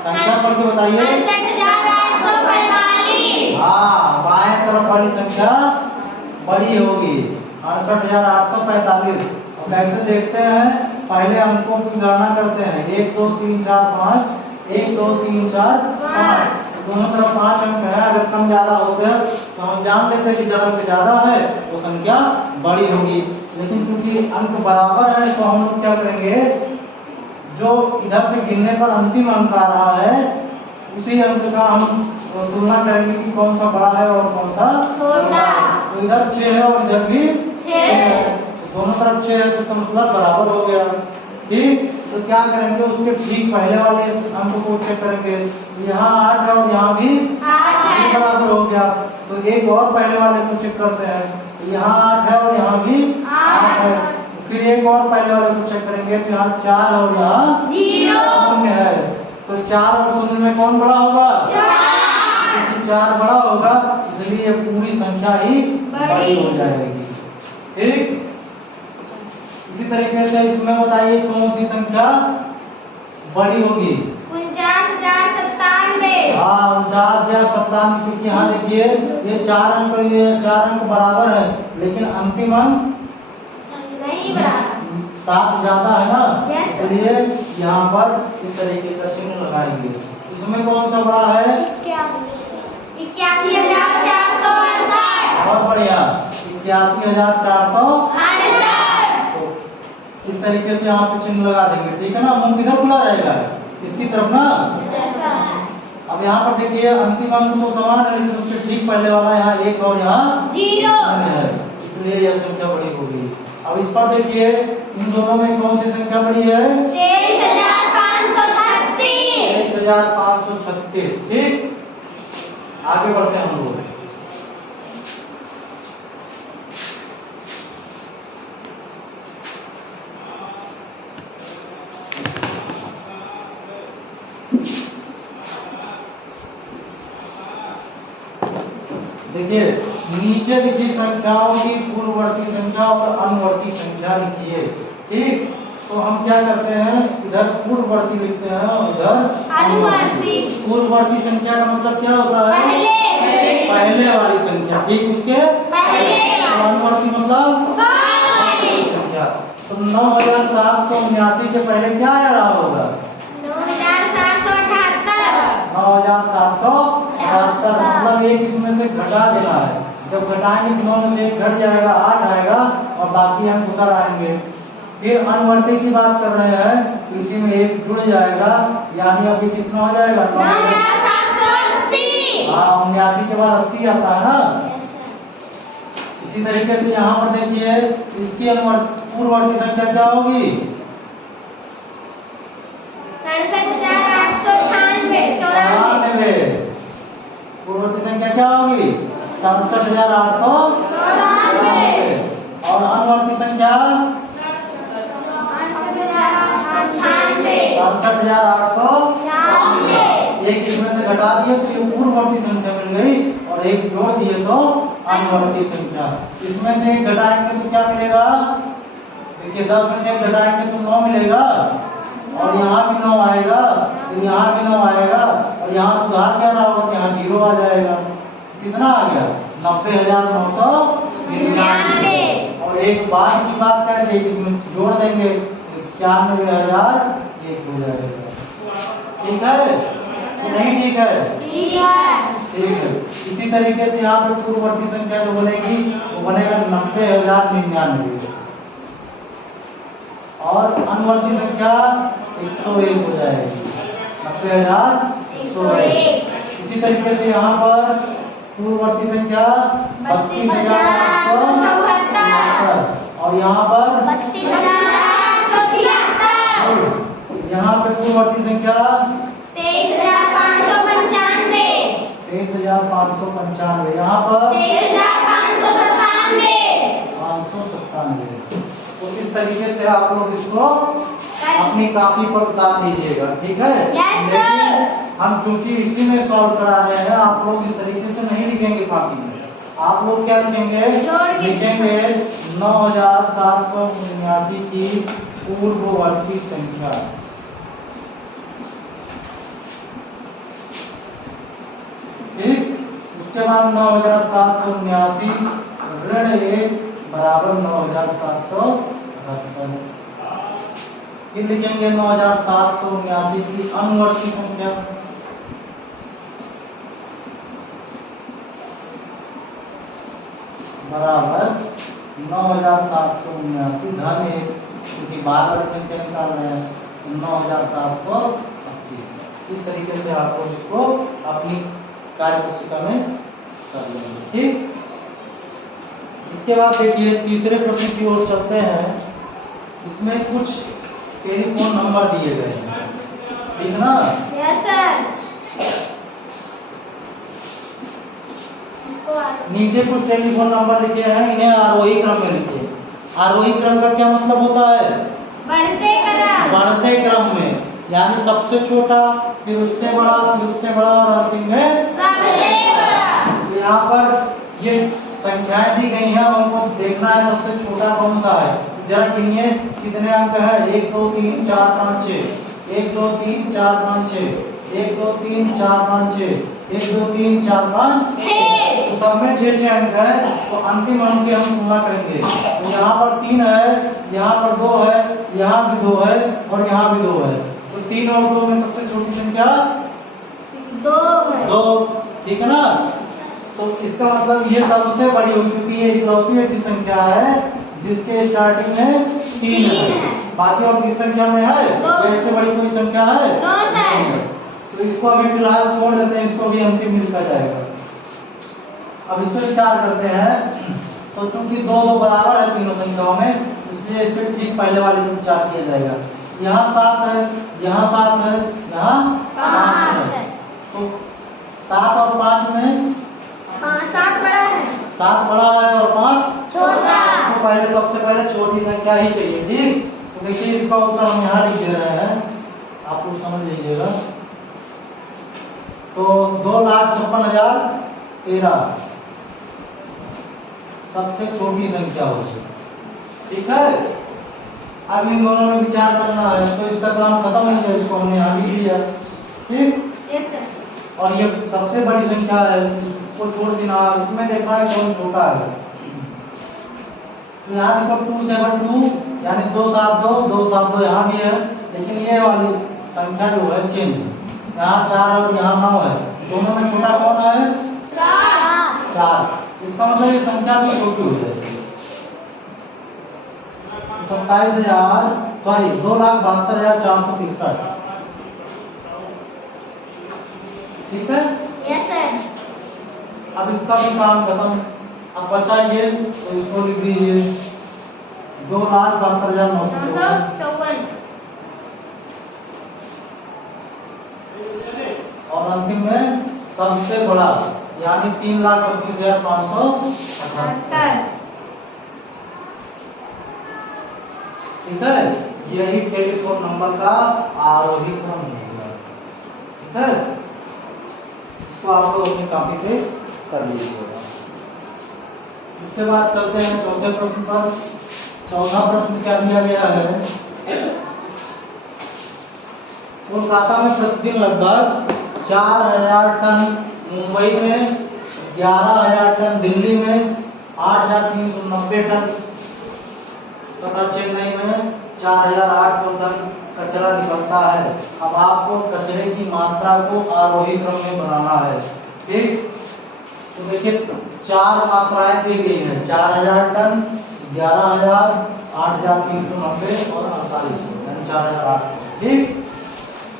संख्या पढ़ के बताइए। 68,845। हाँ, बाएं तरफ वाली संख्या बड़ी होगी, 68,845। अब कैसे देखते हैं, पहले अंकों की गणना करते हैं, 1 2 3 4 5, 1 2 3 4 5, दोनों तरफ 5 अंक है। अगर कम ज्यादा होते हैं तो हम जान लेते हैं कि जब अंक ज्यादा है वो संख्या बड़ी होगी, लेकिन चूंकि अंक बराबर है तो हम लोग क्या करेंगे, जो इधर से गिनने पर अंतिम अंक आ रहा है उसी अंक का हम तुलना करेंगे कि कौन सा बड़ा है और कौन सा छोटा है। तो इधर 6 है और इधर भी 6 है, दोनों तरफ 6 है तो इसका मतलब बराबर हो गया। ठीक, तो क्या करेंगे, उसके ठीक पहले वाले अंक को चेक करेंगे। यहाँ 8 है और यहाँ भी 8 है। बराबर हो गया। तो एक और पहले वाले को चेक करते हैं। तो यहाँ 8 है और यहाँ भी 8 है। फिर एक और पहले वाले को चेक करेंगे। तो यहाँ 4 और यहाँ 0 है। तो 4 और 0 में कौन बड़ा होगा? 4 बड़ा होगा, इसलिए ये पूरी संख्या ही बड़ी हो जाएगी। ठीक, इसी तरीके से इसमें बताइए कौन सी संख्या बड़ी होगी? 49,097। हाँ, 49,097, क्योंकि यहाँ देखिए ये 4 अंक बराबर है, लेकिन अंतिम अंक नहीं बराबर, 7 ज्यादा है ना, Yes, sir. इसलिए यहाँ पर इस तरीके का चिन्ह लगाएंगे। इसमें कौन सा बड़ा है? 81,468। बहुत बढ़िया, 81,468। इस तरीके से यहाँ पे चिन्ह लगा देंगे। ठीक है ना, मुंह किधर खुला रहेगा? इसकी तरफ ना। अब यहाँ पर देखिए अंतिम अंक तो समान है, लेकिन उसके ठीक पहले वाला यहाँ 1 और यहाँ 0 है, इसलिए यह संख्या बड़ी होगी। अब इस पर देखिए इन दोनों में कौन सी संख्या बड़ी है? 23,536। 23,536। ठीक, आगे बढ़ते हैं हम लोग। देखिए नीचे लिखी संख्याओं की पूर्ववर्ती संख्या और अनुवर्ती संख्या लिखिए। ठीक, तो हम क्या करते हैं, इधर पूर्ववर्ती लिखते हैं और इधर अनुवर्ती। पूर्ववर्ती संख्या का मतलब क्या होता है? पहले वाली संख्या। ठीक, उसके पहले और अनुवर्ती मतलब संख्या। तो 9,779 के पहले क्या आ रहा होगा? 9,778। 9,778, मतलब एक इसमें से घटा देना है। जब घटाएंगे 9 में से 1 घट जाएगा, 8 आएगा और बाकी अंक उतर आएंगे। फिर अनुवर्ती की बात कर रहे हैं, तो इसी में 1 जुड़ जाएगा, यानी अभी कितना हो जाएगा? 9,780। हाँ, 79 के बाद 80 आता है ना। इसी तरीके से यहाँ पर देखिए इसकी पूर्ववर्ती संख्या क्या होगी? 67,896। पूर्ववर्ती संख्या क्या होगी? 67,896। और अनुवर्ती संख्या 68,896। एक इसमें से घटा दिए तो ये पूर्ववर्ती संख्या मिल गई, और एक जोड़ दिए तो अनुवर्ती संख्या। इसमें से एक घटाएंगे तो क्या मिलेगा? देखिए 10 में से एक घटाएंगे तो 9 मिलेगा, और यहाँ भी 9 आएगा, तो यहाँ भी 9 आएगा, और यहाँ सुधार क्या रहा होगा? यहाँ 0 आ जाएगा। कितना आ गया? 90,999। और एक बार की बात करेंगे, इसमें जोड़ देंगे 91,001 हो जाएगा। ठीक है कि नहीं? ठीक है, ठीक है। इसी तरीके से यहाँ पे पूर्ववर्ती संख्या जो बनेगी वो बनेगा 90,099, और अनुवर्ती संख्या 101 हो जाएगी, 90,101। इसी तरीके से यहाँ पर पूर्ववर्ती संख्या 32,874, और यहाँ पर 32,876। यहाँ पे पूर्ववर्ती संख्या 23,595। 23,595, यहाँ पर 23,597। 597। तो इस तरीके से आप लोग इसको अपनी कॉपी पर उतार दीजिएगा। ठीक है? Yes, sir. लेकिन हम चूंकि इसी में सॉल्व करा रहे हैं, आप लोग इस तरीके से नहीं लिखेंगे कॉपी में। आप लोग क्या लिखेंगे? लिखेंगे 9,779 की पूर्ववर्ती संख्या। ठीक, उसके बाद 9,779 ऋण 1 बराबर 9,778। फिर लिखेंगे 9,779 की अनुवर्ती संख्या बराबर 9,779 धन 1, क्योंकि बार वाली संख्या निकाल रहे हैं, 9,780। इस तरीके से आपको इसको अपनी कार्य पुस्तिका में कर लेंगे। ठीक, इसके बाद देखिए तीसरे प्रश्न की ओर चलते हैं। इसमें कुछ टेलीफोन नंबर दिए गए हैं, ठीक ना। Yes sir. इसको नीचे कुछ टेलीफोन नंबर लिखे हैं, इन्हें आरोही क्रम में लिखिए। आरोही क्रम का क्या मतलब होता है? बढ़ते क्रम। बढ़ते क्रम में, यानी सबसे छोटा, फिर उससे बड़ा, फिर उससे बड़ा और अंतिम में सबसे बड़ा। तो यहाँ पर ये संख्याएं दी गई हैं, हमको देखना है सबसे छोटा कौन सा है। जरा गिनिए कितने अंक है? 1 2 3 4 5 6, 1 2 3 4 5 6, 1 2 3 4 5 6, 1 2 3 4 5 6। तो सब में 6 6 अंक है, तो अंतिम अंक की हम तुलना करेंगे। तो यहाँ पर 3 है, यहाँ पर 2 है, यहाँ भी 2 है और यहाँ भी 2 है। तो 3 और 2 में सबसे छोटी संख्या 2, ठीक है ना। तो इसका मतलब ये सबसे बड़ी होगी, क्योंकि ये इकलौती ऐसी संख्या है जिसके स्टार्टिंग में 3 है। बाकी और किस संख्या में है? तो इससे बड़ी कोई संख्या है? तो इसको अभी फिलहाल छोड़ देते हैं, इसको भी अंतिम में लिखा जाएगा। अब इस पर विचार करते हैं। तो चूंकि 2 2 बराबर है तीनों संख्याओं में, इसलिए इस पर ठीक पहले वाले पर विचार किया जाएगा। यहाँ 7 है, यहाँ 7 है, यहाँ 5 है। तो 7 और 5 में 7 बड़ा है, 7 बड़ा है और 5 छोटा। तो पहले सबसे पहले छोटी संख्या ही चाहिए, ठीक। तो देखिए इसका उत्तर हम यहाँ लिख दे रहे हैं, आप लोग समझ लीजिएगा। तो 2,56,013 सबसे छोटी संख्या होगी, ठीक है। अब इन दोनों में विचार करना है, तो इसका काम खत्म हो गया, इसको हमने यहाँ लिख दिया, ठीक। Yes sir. और ये सबसे बड़ी संख्या है, उसको छोड़ देना, इसमें देखना है कौन छोटा है। तो यहाँ देखो 272, यानी 272, 272 यहाँ भी है, लेकिन ये वाली संख्या जो है चेंज, यहाँ 4 और यहाँ 9 है, दोनों में छोटा कौन है? 4। इसका मतलब ये संख्या भी छोटी हो जाएगी। 27,000 सॉरी 2,72,463, ठीक है। Yes sir. अब इसका भी काम खत्म। अब बचा ये, तो इसको लिख दीजिए 2,72,954 और अंतिम में सबसे बड़ा यानी 3,38,578, ठीक है। यही टेलीफोन नंबर का आरोही क्रम होगा, ठीक है। इसको आप लोग अपनी कॉपी पे कर लीजिएगा। इसके बाद चलते हैं चौथे प्रश्न पर। चौथा प्रश्न क्या दिया गया है? कोलकाता में प्रतिदिन लगभग 4,000 टन, मुंबई में 11,000 टन, दिल्ली में 8,390 टन तथा चेन्नई में 4,800 टन कचरा निकलता है। अब आपको कचरे की मात्रा को आरोही क्रम में बनाना है, ठीक। तो देखिए 4 मात्राएं दी गई हैं, 4,000 टन, 11,000, 8,390 और 4800, यानी 4,800, ठीक।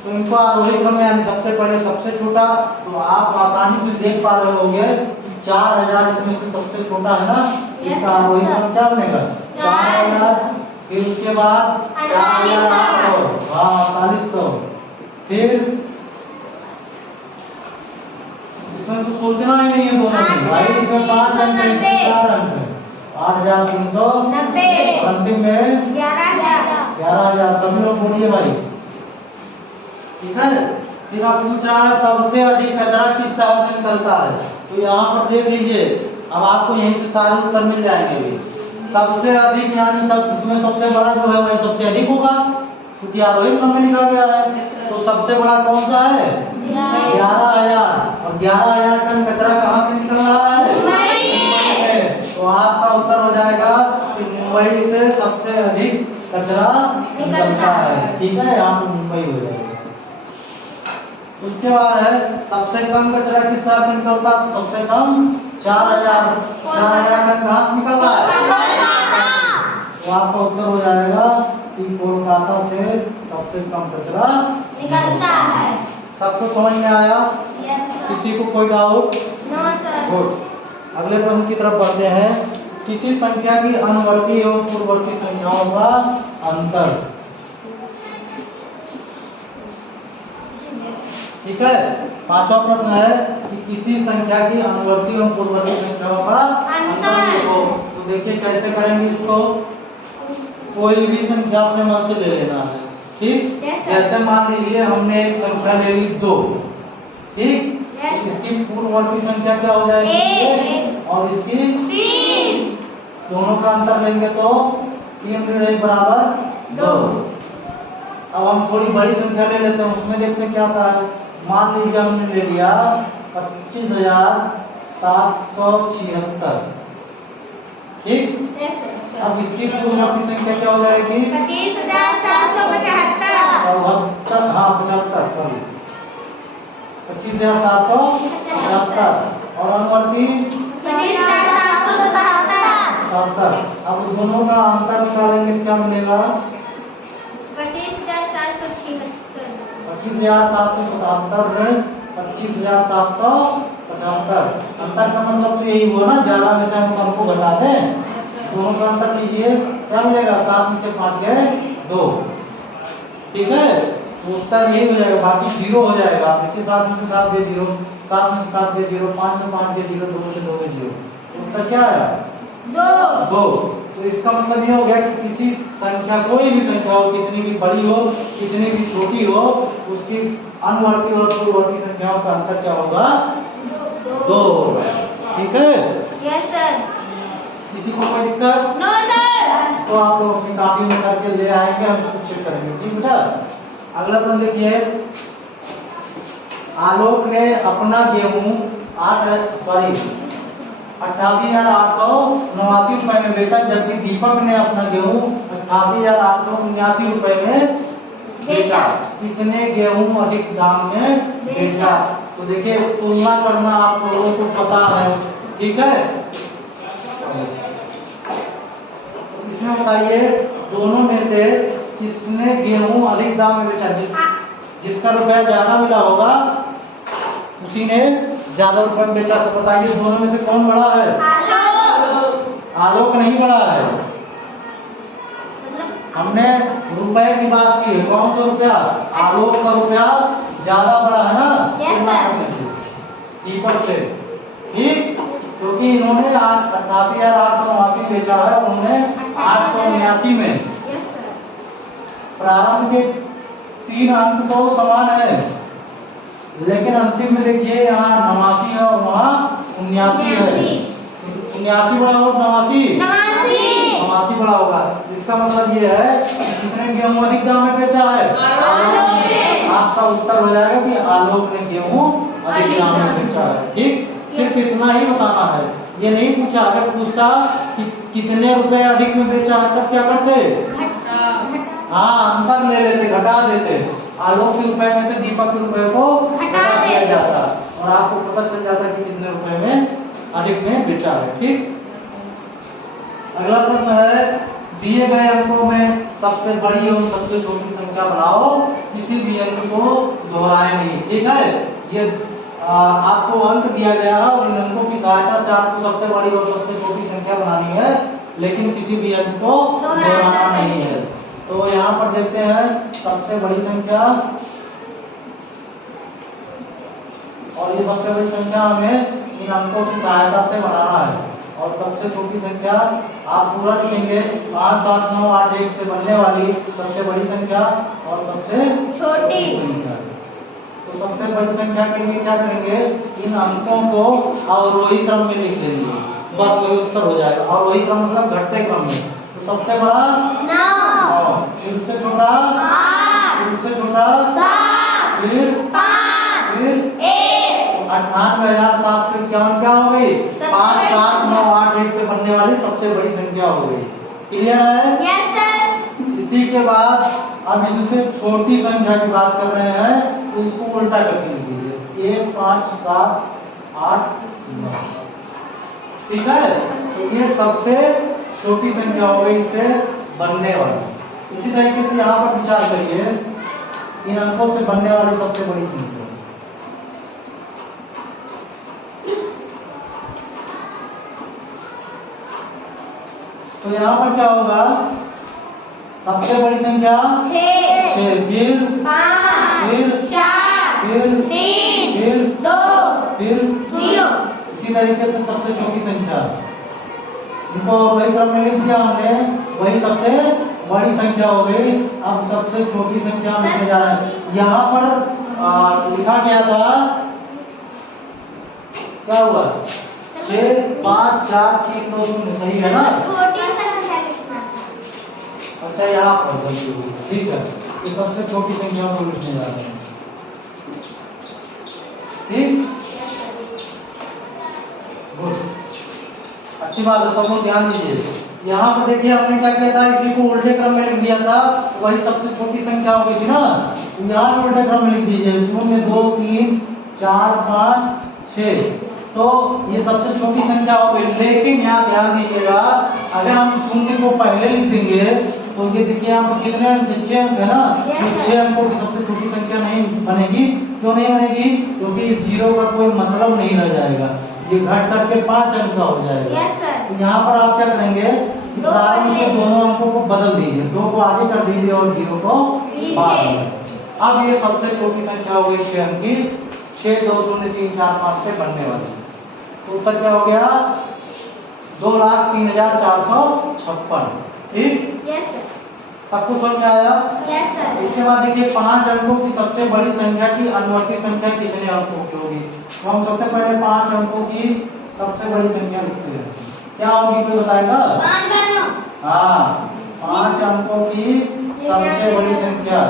तो इनको आरोही क्रम में, यानी सबसे पहले सबसे छोटा, तो आप आसानी से देख पा रहे होंगे कि 4,000 इसमें से सबसे छोटा है ना, इसका आरोही क्रम क्या बनेगा? 4,000, फिर उसके बाद 4,800, हाँ 4800, फिर इसमें तो सोचना ही नहीं है दोनों में भाई, इसमें 5 अंक है, इसमें 4 अंक है, 8,390, अंतिम में 11,000। सभी लोग बोलिए भाई, ठीक है। फिर आप पूछ रहा है सबसे अधिक कचरा किस शहर से निकलता है, तो यहाँ पर देख लीजिए, अब आपको यहीं से सारे उत्तर मिल जाएंगे भी। सबसे अधिक यानी सब, इसमें सबसे बड़ा जो है वही सबसे अधिक होगा, क्योंकि आरोही क्रम में लिखा गया है। तो सबसे बड़ा कौन सा है? 11,000। और 11,000 टन कचरा कहाँ से निकल रहा है? मुंबई से। तो आपका उत्तर हो जाएगा कि मुंबई से सबसे अधिक कचरा निकलता है, ठीक है। यहाँ पर मुंबई हो जाएगा। उसके बाद है सबसे कम कचरा किस शहर से निकलता है? सबसे कम 4,000 टन कहाँ से निकल रहा है? तो आपका उत्तर हो जाएगा कि कोलकाता से सबसे कम कचरा निकलता है। सबको समझ में आया? किसी को कोई डाउट? No sir. गुड। अगले प्रश्न की तरफ बढ़ते हैं। किसी संख्या की अनुवर्ती एवं पूर्ववर्ती संख्याओं का अंतर। ठीक है। पांचवा प्रश्न है कि किसी संख्या की अनुवर्ती एवं पूर्ववर्ती संख्याओं का अंतर लिखो। तो देखिए कैसे करेंगे इसको। कोई भी संख्या अपने मन से ले लेना है, ठीक। जैसे मान लीजिए हमने एक संख्या ले ली 2, ठीक। इसकी पूर्ववर्ती संख्या क्या हो जाएगी? 1 और इसकी 3। दोनों का अंतर लेंगे तो 3 × 1 बराबर 2। अब हम थोड़ी बड़ी संख्या ले लेते हैं, उसमें देखते हैं क्या आता है। मान लीजिए हमने ले लिया 25,776, ठीक। अब इसकी पूर्ववर्ती संख्या क्या हो जाएगी? 25,775। 75, हाँ 75, सॉरी 25,775 और अनुवर्ती 25,777। 70। अब दोनों का अंतर निकालेंगे क्या मिलेगा? 25,776। 25,777 25,775। अंतर का मतलब तो यही हुआ ना, ज्यादा में से हम कम को घटा दें। दोनों का अंतर लीजिए, क्या मिलेगा? 7 में से 5 गए 2, ठीक है। तो उत्तर यही हो जाएगा, बाकी 0 हो जाएगा। देखिए 7 में से 7 गए 0, 7 में से 7 गए 0, 5 में 5 गए 0, 2 में से 2 गए 0। उत्तर क्या आया? 2। तो इसका मतलब ये हो गया कि किसी संख्या, कोई भी संख्या हो, कितनी भी बड़ी हो कितनी भी छोटी हो, उसकी अनुवर्ती और पूर्ववर्ती संख्याओं का अंतर क्या होगा? 2 होगा, ठीक है। Yes sir. किसी को कोई दिक्कत? No sir. तो आप लोग अपनी कॉपी में करके ले आएंगे, हम इसको चेक करेंगे, ठीक बेटा। अगला प्रश्न देखिए। आलोक ने अपना गेहूं 88,889 रुपए में बेचा, जबकि दीपक ने अपना गेहूं 88,879 रुपए में बेचा। किसने गेहूं अधिक दाम में बेचा? तो देखिए तुलना करना आप लोगों को पता है, ठीक है। इसमें बताइए दोनों में से किसने गेहूं अधिक दाम में बेचा? जिसका रुपया ज्यादा मिला होगा उसी ने ज्यादा रुपए में बेचा। तो बताइए दोनों में से कौन बड़ा है? आलोक नहीं बड़ा है। हमने रुपए की बात की है, कौन सा रुपया? आलोक का रुपया ज्यादा बड़ा है ना दीपक से, ठीक। क्योंकि इन्होंने 88,889 बेचा है, उन्होंने 889 में। प्रारंभ के 3 अंक तो समान है, लेकिन अंतिम में देखिए यहाँ 89 है और वहाँ 79 है। 79 बड़ा होगा 89 बड़ा होगा। इसका मतलब ये है किसने गेहूं अधिक दाम में बेचा है? आपका उत्तर हो जाएगा कि आलोक ने गेहूं अधिक दाम में बेचा है, ठीक। सिर्फ इतना ही बताना है, ये नहीं पूछा। अगर पूछता कि कितने रुपए अधिक में बेचा है तब क्या करते? हाँ अंतर ले लेते, घटा देते। आलोक के रुपए में से दीपक के रुपए को घटा दिया जाता और आपको पता चल जाता कि कितने रुपए में अधिक में बेचा है, ठीक। अगला प्रश्न है दिए गए अंकों में सबसे बड़ी और सबसे छोटी संख्या बनाओ, किसी भी अंक को दोहराए नहीं, ठीक है। ये आपको अंक दिया गया है और इन अंकों की सहायता से आपको सबसे बड़ी और सबसे छोटी संख्या बनानी है, लेकिन किसी भी अंक को दोहराना नहीं है। तो यहाँ पर देखते हैं सबसे बड़ी संख्या, और ये सबसे बड़ी संख्या हमें इन अंकों की सहायता से बनाना है। और सबसे छोटी संख्या आप पूरा लिखेंगे 5, 7, 9, 8, 1 से बनने वाली सबसे बड़ी संख्या और सबसे छोटी संख्या। तो सबसे बड़ी संख्या के लिए क्या करेंगे? इन अंकों को अवरोही क्रम में लिख लेंगे, बस वही उत्तर हो जाएगा। अवरोही क्रम मतलब घटते क्रम में। तो सबसे बड़ा 9, फिर उससे छोटा 8, फिर उससे छोटा 7, फिर 5, फिर 1। 98,751 क्या हो गई? 5, 7, 9, 8, 1 से बनने वाली सबसे बड़ी संख्या हो गई। क्लियर है? Yes sir. इसी के बाद अब इससे छोटी संख्या की बात कर रहे हैं, तो इसको उल्टा करके लिखिए 1, 5, 7, 8, 9, ठीक है। तो ये सबसे छोटी संख्या हो गई इससे बनने वाली। इसी तरीके से यहाँ पर विचार करिए इन अंकों से बनने वाली सबसे बड़ी संख्या। तो यहाँ पर क्या होगा? सबसे बड़ी संख्या 6, फिर 5, फिर 4, फिर 3 फिर 2 फिर 0 इसी तरीके से सबसे छोटी संख्या, इनको वही क्रम में लिख दिया हमने, वही सबसे बड़ी संख्या हो गई। अब सबसे छोटी संख्या में लिखने जा रहे हैं। यहाँ पर लिखा गया था, क्या हुआ, 6 5 4 3 2 0, सही है ना? छोटी संख्या लिखना था। अच्छा, यहाँ पर गलती हुई, ठीक है। ये सबसे छोटी संख्या को लिखने जा रहे हैं, ठीक, गुड, अच्छी बात है। सब लोग ध्यान दीजिए। यहाँ पर देखिए हमने क्या किया था, इसी को उल्टे क्रम में लिख दिया था, वही सबसे छोटी संख्या हो गई थी ना। यहाँ भी उल्टे क्रम में लिख दीजिए, इसमें 2 3 4 5 6, तो ये सबसे छोटी संख्या हो गई। लेकिन यहाँ ध्यान दीजिएगा, अगर हम शून्य को पहले लिख देंगे तो ये देखिए यहाँ पर कितने अंक, 6 अंक है ना, ये 6 अंकों की सबसे छोटी संख्या नहीं बनेगी। क्यों नहीं बनेगी? क्योंकि इस जीरो का कोई मतलब नहीं रह जाएगा, ये घट करके 5 अंक का हो जाएगा। Yes sir. तो यहाँ पर आप क्या करेंगे, प्रारंभ के दोनों अंकों को बदल दीजिए, 2 को आगे कर दीजिए और 0 को बाद में। अब ये सबसे छोटी संख्या हो गई 6 अंक की, 6 2 0 3 4 5 से बनने वाली। तो उत्तर क्या हो गया, 2,03,456, ठीक, यस सर। सबको समझ में आया? Yes sir. इसके बाद देखिए 5 अंकों की सबसे बड़ी संख्या की अनुवर्ती संख्या कितने अंकों की होगी। तो हम सबसे पहले 5 अंकों की सबसे बड़ी संख्या लिखते हैं, क्या होगी कोई बताएगा? 5 हाँ, 5 अंकों की सबसे बड़ी संख्या,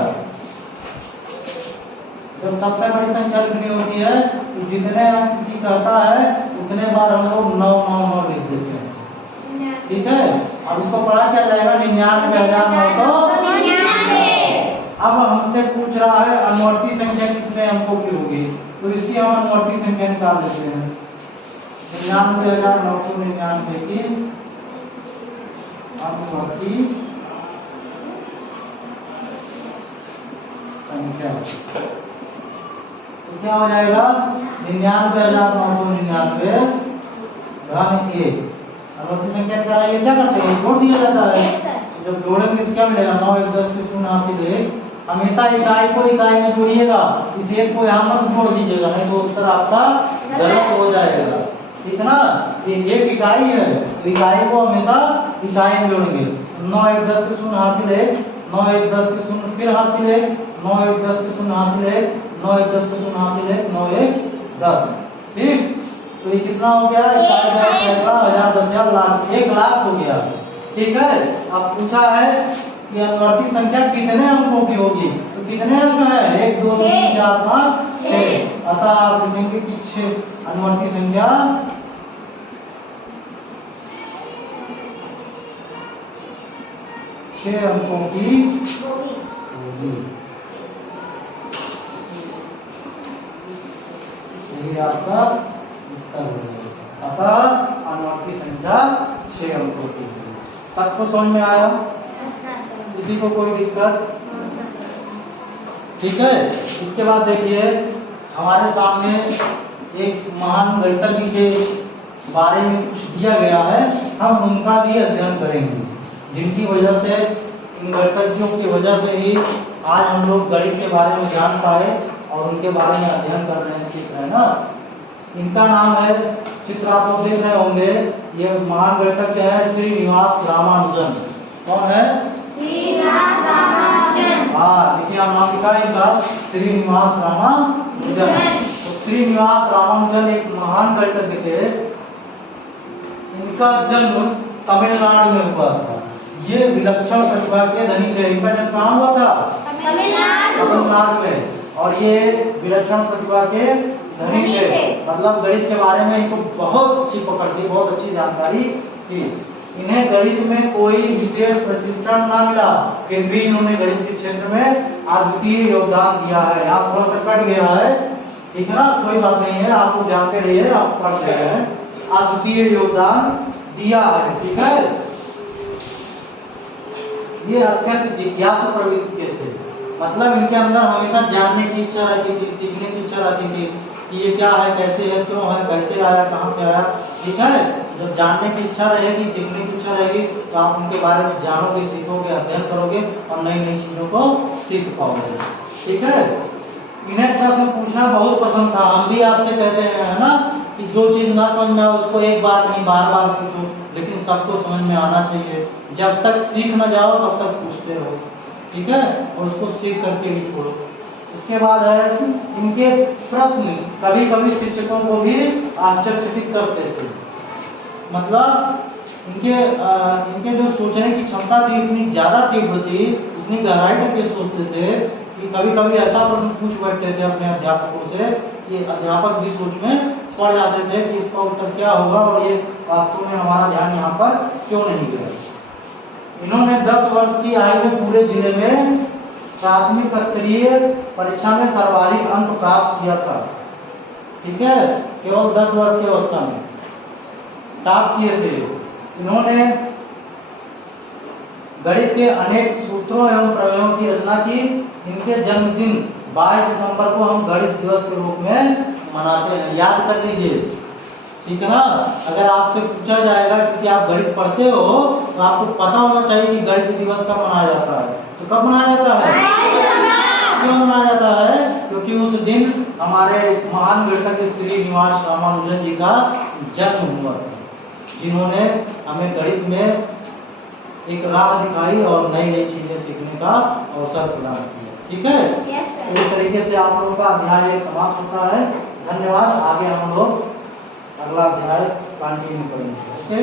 जब सबसे बड़ी संख्या लिखनी होती है तो जितने अंक की कहता है उतने बार हम लोग 9 9 9 लिख देते हैं, ठीक है। अब इसको पढ़ा क्या जाएगा, 99,999। अब हमसे पूछ रहा है अनुवर्ती संख्या कितने अंकों की होगी, तो इसकी हम अनुवर्ती संख्या निकाल लेते हैं। 99,999 की अनुवर्ती संख्या, तो क्या हो जाएगा, 99,999 घन 1। अनुवर्ती संख्या क्या है, क्या करते हैं, जोड़ दिया जाता है। जब जोड़ेंगे तो क्या मिलेगा, 9 1 10 के 0 हासिल है। हमेशा इकाई को इकाई में जोड़िएगा, इस एक को यहाँ मत जोड़ दीजिएगा, नहीं तो उत्तर आपका गलत हो जाएगा, ठीक ना। ये एक इकाई है, तो इकाई को हमेशा इकाई में जोड़ेंगे। 9 1 10 के 0 हासिल है, 9 1 10 के 0 फिर हासिल है, 9 1 10 के 0 हासिल है, 9 1 10 के 0 हासिल है, 9 1 10, ठीक। तो ये कितना हो गया, 1000 1000 10,000 लाख, 1 लाख हो गया, ठीक है। अब पूछा है कि अनुवर्ती संख्या कितने अंकों की होगी, तो कितने अंक है, 1 2 3 4 5 6, अतः आप लिखेंगे कि 6 अनुवर्ती संख्या 6 अंकों की होगी। यही आपका उत्तर होगा, अतः अनुवर्ती संख्या 6 अंकों की होगी। सबको समझ में आया? किसी को कोई दिक्कत? ठीक है। इसके बाद देखिए हमारे सामने एक महान गणितज्ञ के बारे में कुछ दिया गया है, हम उनका भी अध्ययन करेंगे, जिनकी वजह से, इन गणितज्ञों की वजह से ही आज हम लोग गणित के बारे में जान पाए और उनके बारे में अध्ययन कर रहे हैं, सीख रहे हैं ना। इनका नाम है, चित्र आप लोग देख रहे होंगे, ये महान गणितज्ञ है श्रीनिवास रामानुजन। कौन है? श्रीनिवास रामानुजन। हाँ, देखिए आप नाम लिखा है इनका, श्रीनिवास रामानुजन। तो श्रीनिवास रामानुजन एक महान गणितज्ञ थे। इनका जन्म तमिलनाडु में हुआ था। ये विलक्षण प्रतिभा के धनी थे। इनका जन्म कहाँ हुआ था? तमिलनाडु में। और ये विलक्षण प्रतिभा के धनी थे, मतलब गणित के बारे में इनको बहुत अच्छी पकड़ थी, बहुत अच्छी जानकारी थी। इन्हें गणित में कोई विशेष प्रशिक्षण ना मिला, फिर भी इन्होंने गणित के क्षेत्र में अद्वितीय योगदान दिया है। यहाँ थोड़ा सा कट गया है, ठीक है ना, कोई बात नहीं है, आप लोग जानते रहिए, आप पढ़ रहे हैं। अद्वितीय योगदान दिया है, ठीक है। ये अत्यंत जिज्ञासु प्रवृत्ति के थे, मतलब इनके अंदर हमेशा जानने की इच्छा रहती थी, सीखने की इच्छा रहती थी कि ये क्या है, कैसे है, क्यों है, कैसे आया, कहाँ से आया, ठीक है। जब जानने की इच्छा रहेगी, सीखने की इच्छा रहेगी, तो आप उनके बारे में जानोगे, सीखोगे, अध्ययन करोगे और नई नई चीजों को सीख पाओगे, ठीक है। इन्हें प्रश्न पूछना बहुत पसंद था। हम भी आपसे कहते हैं, है ना, कि जो चीज ना समझ में आए उसको एक बार नहीं बार बार पूछो, लेकिन सबको समझ में आना चाहिए। जब तक सीख न जाओ तब तक पूछते रहो, ठीक है, और उसको सीख करके ही छोड़ो। उसके बाद है इनके प्रश्न कभी कभी शिक्षकों को भी आश्चर्यचकित करते थे। मतलब इनके जो सोचने की क्षमता थी इतनी ज्यादा तीव्र थी, इतनी गहराई तक ये सोचते थे कि कभी कभी ऐसा प्रश्न पूछ बैठते थे अपने अध्यापकों से कि अध्यापक भी सोच में पड़ जाते थे कि इसका उत्तर क्या होगा और ये वास्तव में हमारा ध्यान यहाँ पर क्यों नहीं गया। इन्होंने 10 वर्ष की आयु में पूरे जिले में प्राथमिक स्तरीय परीक्षा में सर्वाधिक अंक प्राप्त किया था, ठीक है, केवल 10 वर्ष की अवस्था में टॉप किए थे। इन्होंने गणित के अनेक सूत्रों एवं प्रमेयों की रचना की। इनके जन्मदिन 22 दिसंबर को हम गणित दिवस के रूप में मनाते हैं, याद कर लीजिए, ठीक है ना। अगर आपसे पूछा जाएगा कि आप गणित पढ़ते हो तो आपको पता होना चाहिए कि गणित दिवस कब मनाया जाता है। तो कब मनाया जाता है, क्यों मनाया जाता है? क्योंकि उस दिन हमारे महान गणितज्ञ श्रीनिवास रामानुजन जी का जन्म हुआ था, जिन्होंने हमें गणित में एक राह दिखाई और नई नई चीजें सीखने का अवसर प्रदान किया, ठीक है। Yes, sir. तो इस तरीके से आप लोगों का अध्याय एक समाप्त होता है। धन्यवाद। आगे हम लोग अगला अध्याय कंटिन्यू करेंगे, ओके।